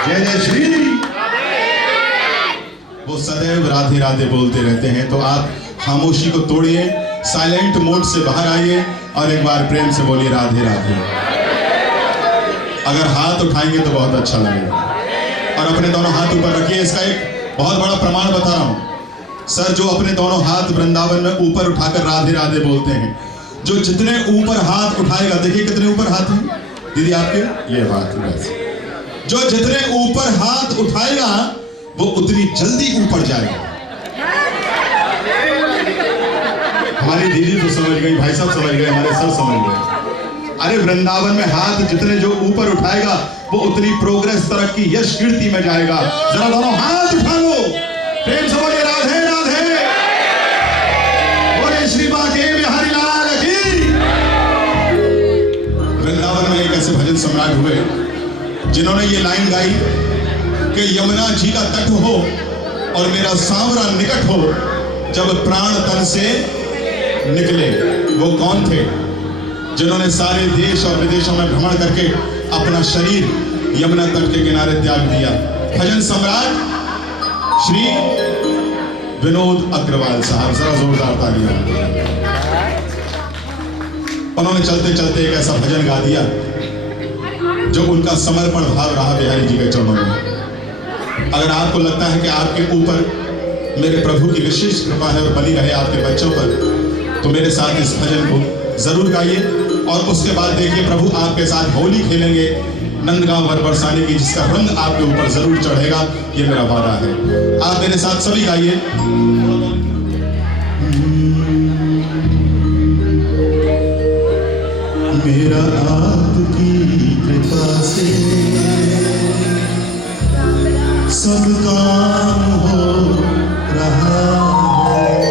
जय जय श्री। वो सदैव राधे राधे बोलते रहते हैं, तो आप खामोशी को तोड़िए, साइलेंट मोड से बाहर आइए और एक बार प्रेम से बोलिए राधे राधे। अगर हाथ उठाएंगे तो बहुत अच्छा लगेगा। और अपने दोनों हाथ ऊपर रखिए। इसका एक बहुत बड़ा प्रमाण बता रहा हूं। सर जो अपने दोनों हाथ वृंदावन में ऊपर उठाकर राधे राधे बोलते हैं, जो जितने ऊपर हाथ उठाएगा, देखिए कितने ऊपर हाथ हैं दीदी आपके, ये बात बस, जो जितने ऊपर हाथ उठाएगा वो उतनी जल्दी ऊपर जाएगा। हमारी दीदी तो समझ गई, भाई साहब समझ गए, हमारे सर समझ गए। अरे वृंदावन में हाथ जितने जो ऊपर उठाएगा वो उतनी प्रोग्रेस, तरक्की, यश, कीर्ति में जाएगा। जरा दोनों हाथ उठा लो, प्रेम से बोलिए राधे राधे। बोले श्री बांके बिहारी लाल की। वृंदावन में एक ऐसे भजन सम्राट हुए जिन्होंने ये लाइन गाई कि यमुना जी का तट हो और मेरा सांवरा निकट हो, जब प्राण तन से निकले। वो कौन थे? जिन्होंने सारे देश और विदेशों में भ्रमण करके अपना शरीर यमुना तट के किनारे त्याग दिया। भजन सम्राट श्री विनोद अग्रवाल साहब, जरा जोरदार तालियां। उन्होंने चलते चलते एक ऐसा भजन गा दिया जो उनका समर्पण भाव रहा बिहारी जी के चरणों में। अगर आपको लगता है कि आपके ऊपर मेरे प्रभु की विशेष कृपा है और बनी रहे आपके बच्चों पर, तो मेरे साथ इस भजन को जरूर गाइए। और उसके बाद देखिए प्रभु आपके साथ होली खेलेंगे, नंदगांव भर बरसाने की, जिसका रंग आपके ऊपर जरूर चढ़ेगा, ये मेरा वादा है। आप मेरे साथ सभी गाइए। मेरा आपकी कृपा से सब काम हो रहा है।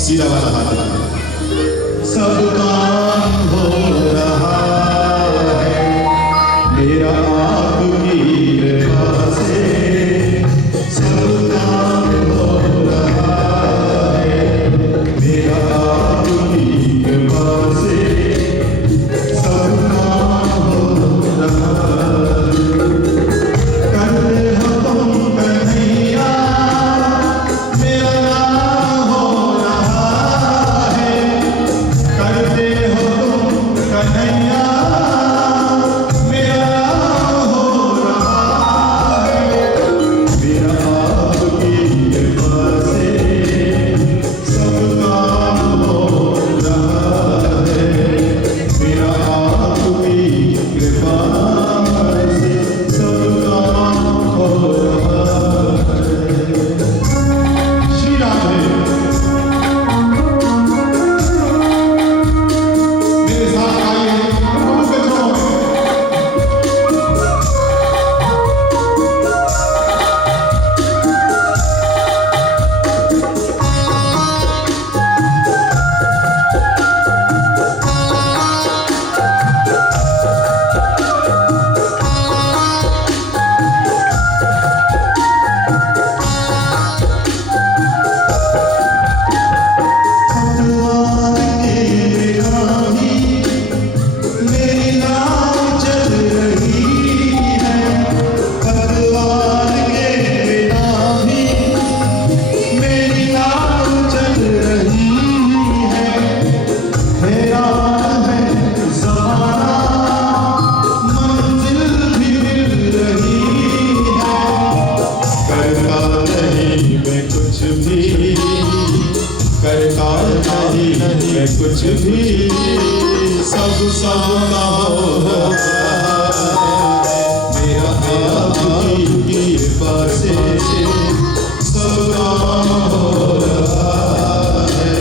सीधा वाला हाथ, सब काम हो रहा है मेरा आपकी कृपा से, सब काम हो रहा है मेरा आपकी कृपा से, सब काम हो रहा है। करते हो तुम कन्हैया मेरा नाम हो रहा है, करते हो तुम कन्हैया मेरा नाम हो रहा है। मेरा आपकी कृपा से सब काम हो रहा है, मेरा आपकी कृपा से सब काम हो रहा है। श्री राधे। मेरे साथ आइए, प्रभु के चरणों में। पतवार के राही मेरी नाव चल रही है, पतवार के राही मेरी नाव चल रही है। मेरा है ज़माना, मंजिल भी मिल रही है। करता नहीं मैं कुछ भी, करता नहीं मैं कुछ भी, सब का हो रहा है मेरा आपकी कृपा से, सब काम हो रहा है।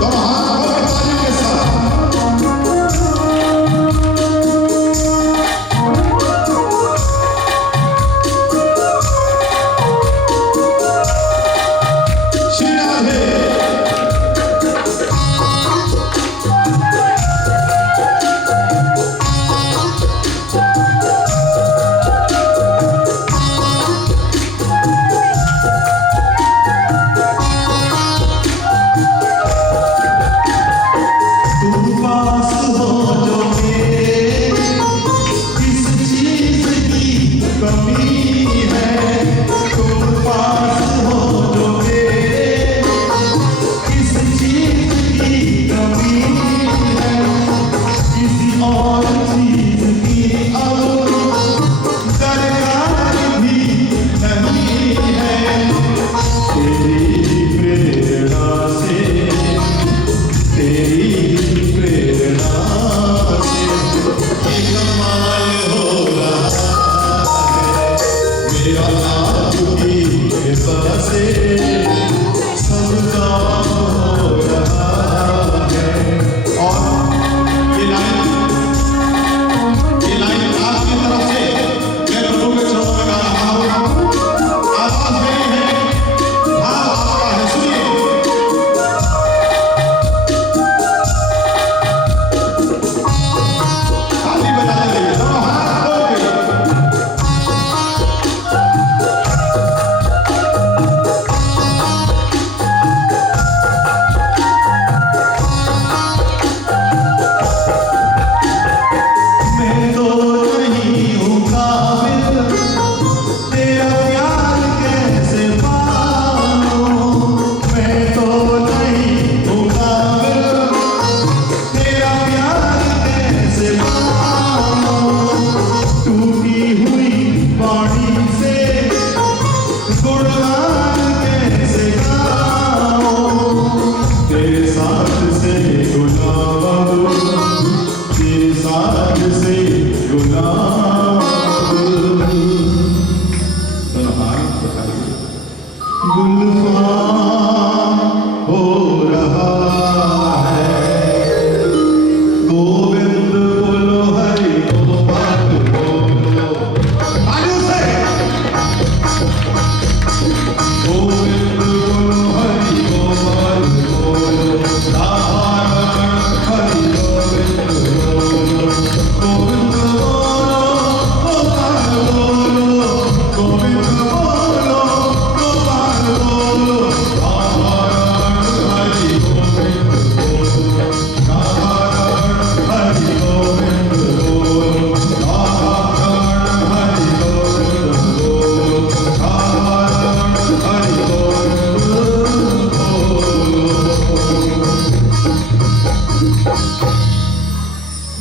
दोनों हाथ और ताली के साथ श्री राधे।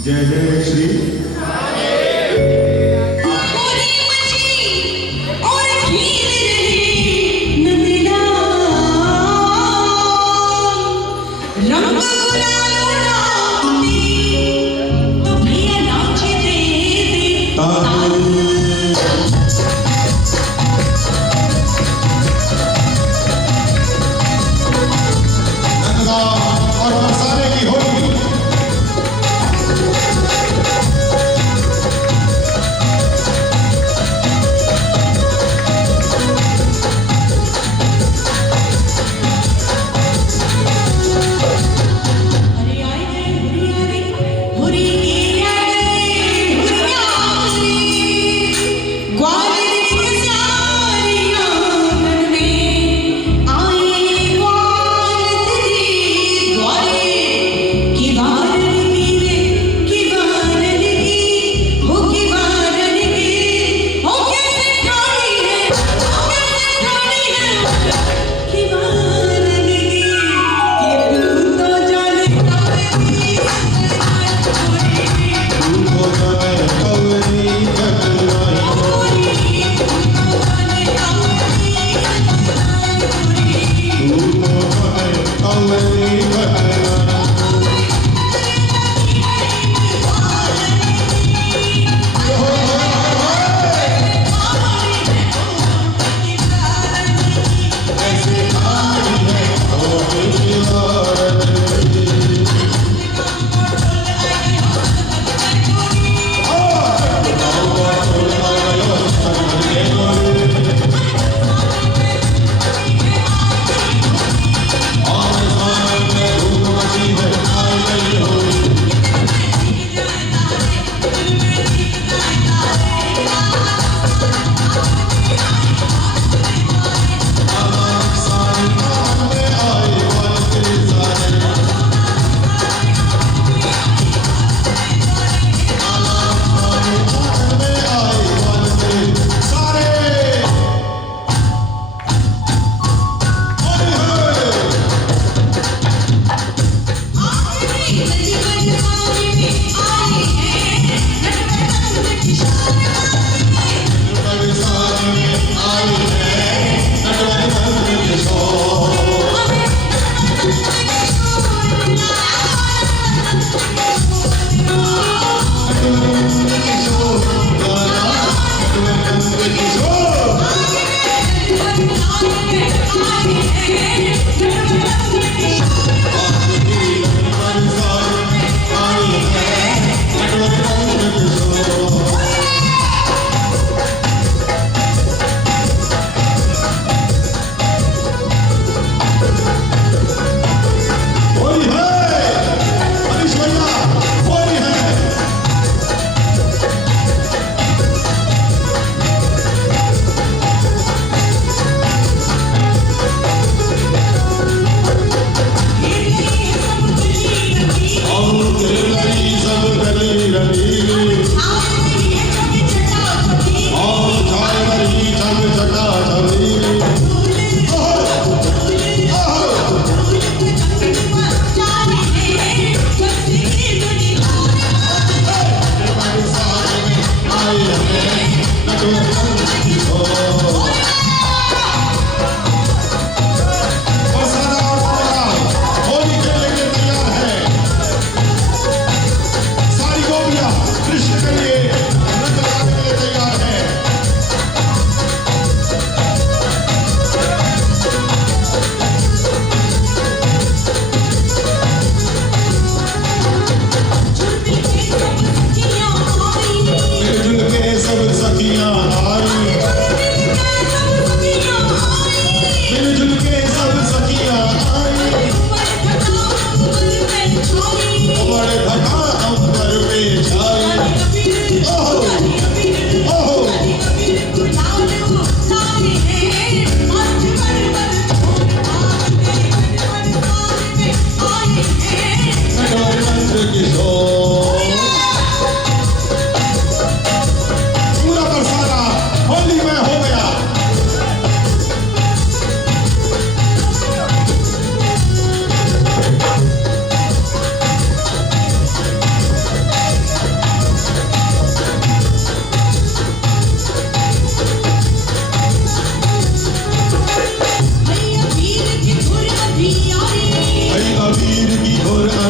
जय जय श्री पूरी मछली और खीर रहे नंदलाल रंग गुलाल उड़ाते तो भैया नाचे दे ताल और बरसाने की होली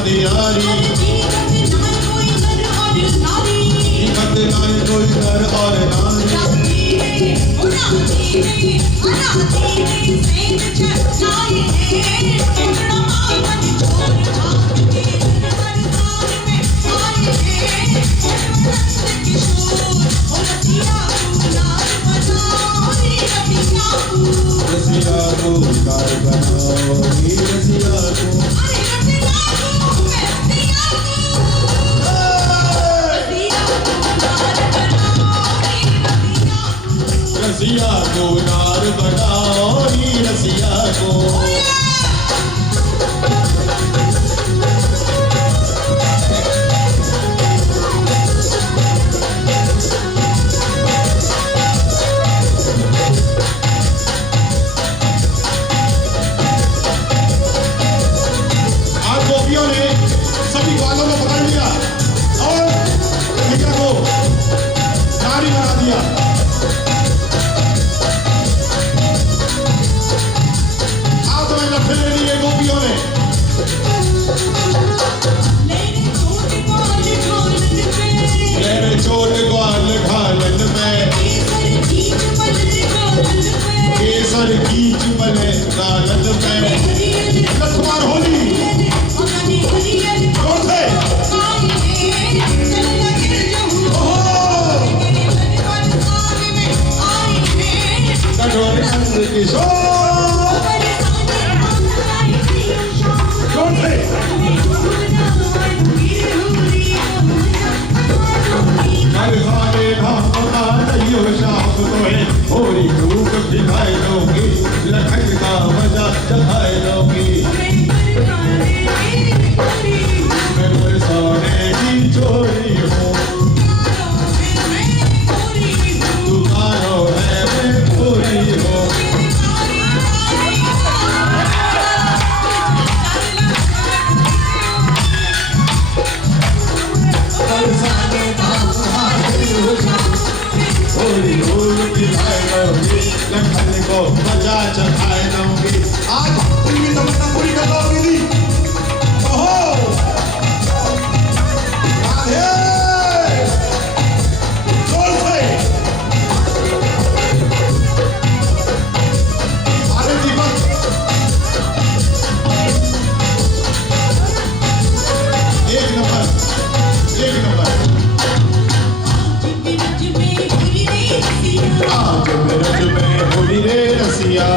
यारी इकत नाल कोई नर और नारी रसिया को कार बनाओ नी रसिया को रसिया को नार बनाओ नी रसिया को आज गोपियों ने सभी ग्वालों को पकड़ लिया और भैया को नारी बना दिया। लठे ले लिए गोपियों ने लेने चोट ग्वाल घालन में केसर खींच मले गालन में लखमार होली कौन से कठोर किशोर होरी धूप दिखाए दोगी लखन का मजा चखाए दोगी मैं सोने की चोरी हूँ तुम्हारो है मैं पूरी हूँ होली धूप दिखाए दोगी लखन को मजा चखाए दोगी। आज उनकी तमन्ना पूरी कर दोगी दी ओहो राधे जोर से अरे दीपक एक नंबर आज मेरज में होली रे रसिया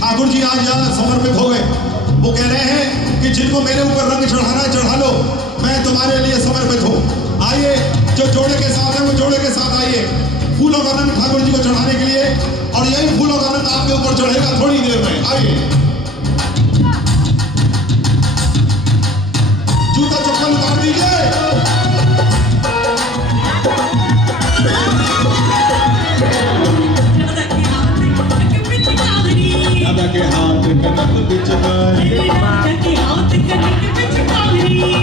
ठाकुर जी आज ज्यादा समर्पित हो गए। वो कह रहे हैं कि जिनको मेरे ऊपर रंग चढ़ाना है चढ़ा लो, मैं तुम्हारे लिए समर्पित हूँ। आइए, जो जोड़े के साथ है वो जोड़े के साथ आइए, फूलों का रंग ठाकुर जी को चढ़ाने के लिए, और यही फूलों का रंग आपके ऊपर चढ़ेगा थोड़ी देर में। आइए, जूता चप्पल उतार दीजिए। राधा के हाथ कनक बिचकारी,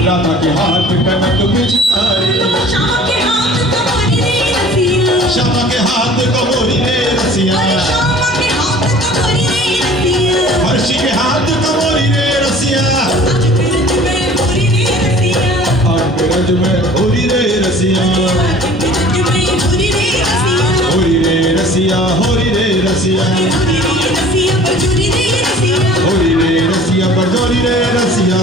राधा के हाथ कनक बिचकारी, श्यामा के हाथ कमोरी रे रसिया, रसिया होरी रे रसिया होरी रे रसिया बजोरी रे रसिया होरी रे रसिया बजोरी रे रसिया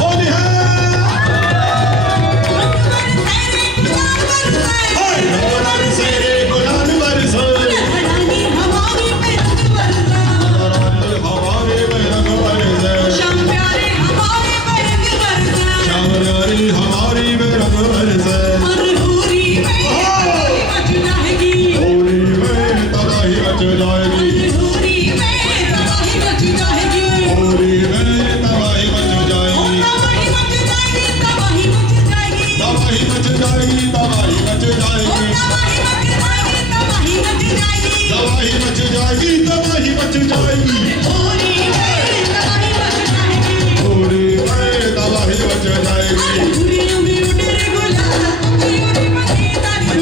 होली है बरसे रे गुलाल बरसे हरानी हमारी पे रंग बरसा हमारे में रंग बरसे श्याम प्यारे हमारे पे रंग बरसा श्यामलारी हमारी में रंग बरसे और होरी में मच जाएगी होली में तबाही मच जाएगी होरी में तबाही मच जाएगी होली में तबाही मच जाएगी तबाही मच जाएगी तबाही मच जाएगी तबाही मच जाएगी तबाही मच जाएगी तबाही मच जाएगी तबाही मच जाएगी तबाही मच जाएगी होरी में तबाही मच जाएगी होली में तबाही मच जाएगी दुनिया में उड़े रे गुलाल दुनिया में तारी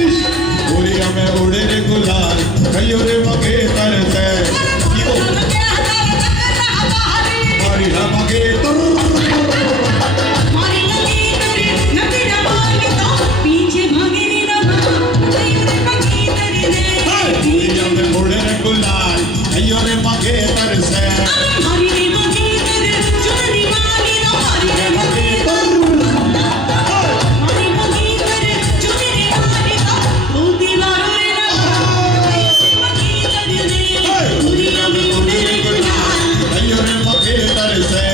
दुनिया में उड़े रे गुलाल कईयों रे मगे तरसे हमारी मगे तर मारी गली तेरे नबी नवाज तो पीछे भागे रे नवा तेरे पगी तेरे ने दुनिया में उड़े रे गुलाल कईयों रे मगे तरसे मारी रे पगी तेरे चुनरी वाली ना मारी रे पगी मारी पगी तेरे चुनरी वाली तो तू दीवारों रे ना पगी तेरे ने दुनिया में उड़े रे गुलाल कईयों रे मगे तरसे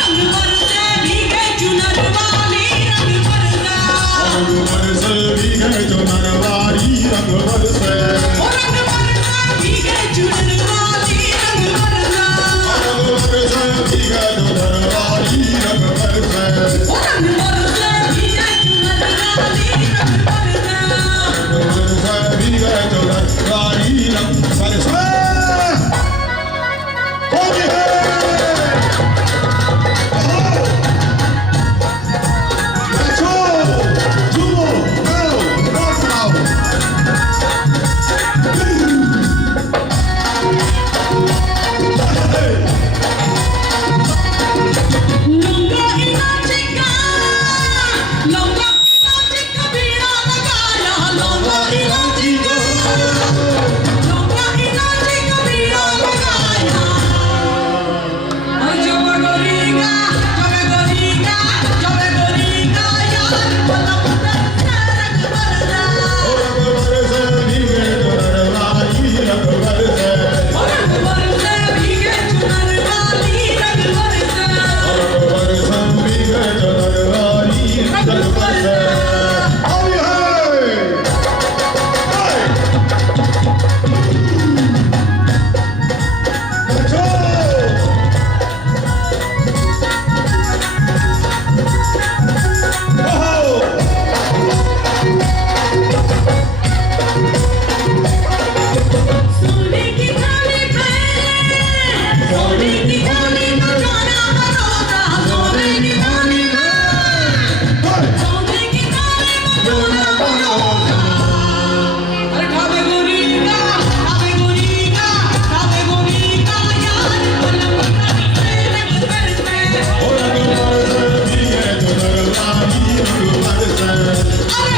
रंग बरसे भीगे चुनर वाली रंग बरसा रंग बरसे भीगे जो नरवारी रंग बरसे रंग बरसा भीगे चुनर वाली रंग बरसा रंग बरसे भीगे जो नरवारी रंग बरसे रंग बरसा भीगे चुनर वाली रंग बरसा बरसे भीगे जो नरवारी रंग बरसे होली है नाचो झूमो गाओ डांस आओ लंगा इलाचिका बीड़ा लगाया लंगा इलाचिका बीड़ा लगाया जब गोरीगा यार बता रंग बरसा रंग बरसे भीगे जो नरवारी रंग बरसे रंग बरसा भीगे चुनर वाली रंग बरसा रंग बरसे भीगे जो नरवारी रंग बरसे होली है नाचो सोने की थाली पे सोने की थाली में गाना बरोसा सोने की थाली में सोने की थाली में गाना बरोसा अरे ठावे गोरीगा यार बल्लभ बरसे रंग बरसे रंग बरसे भीगे जो नरवारी रंग बरसे अरे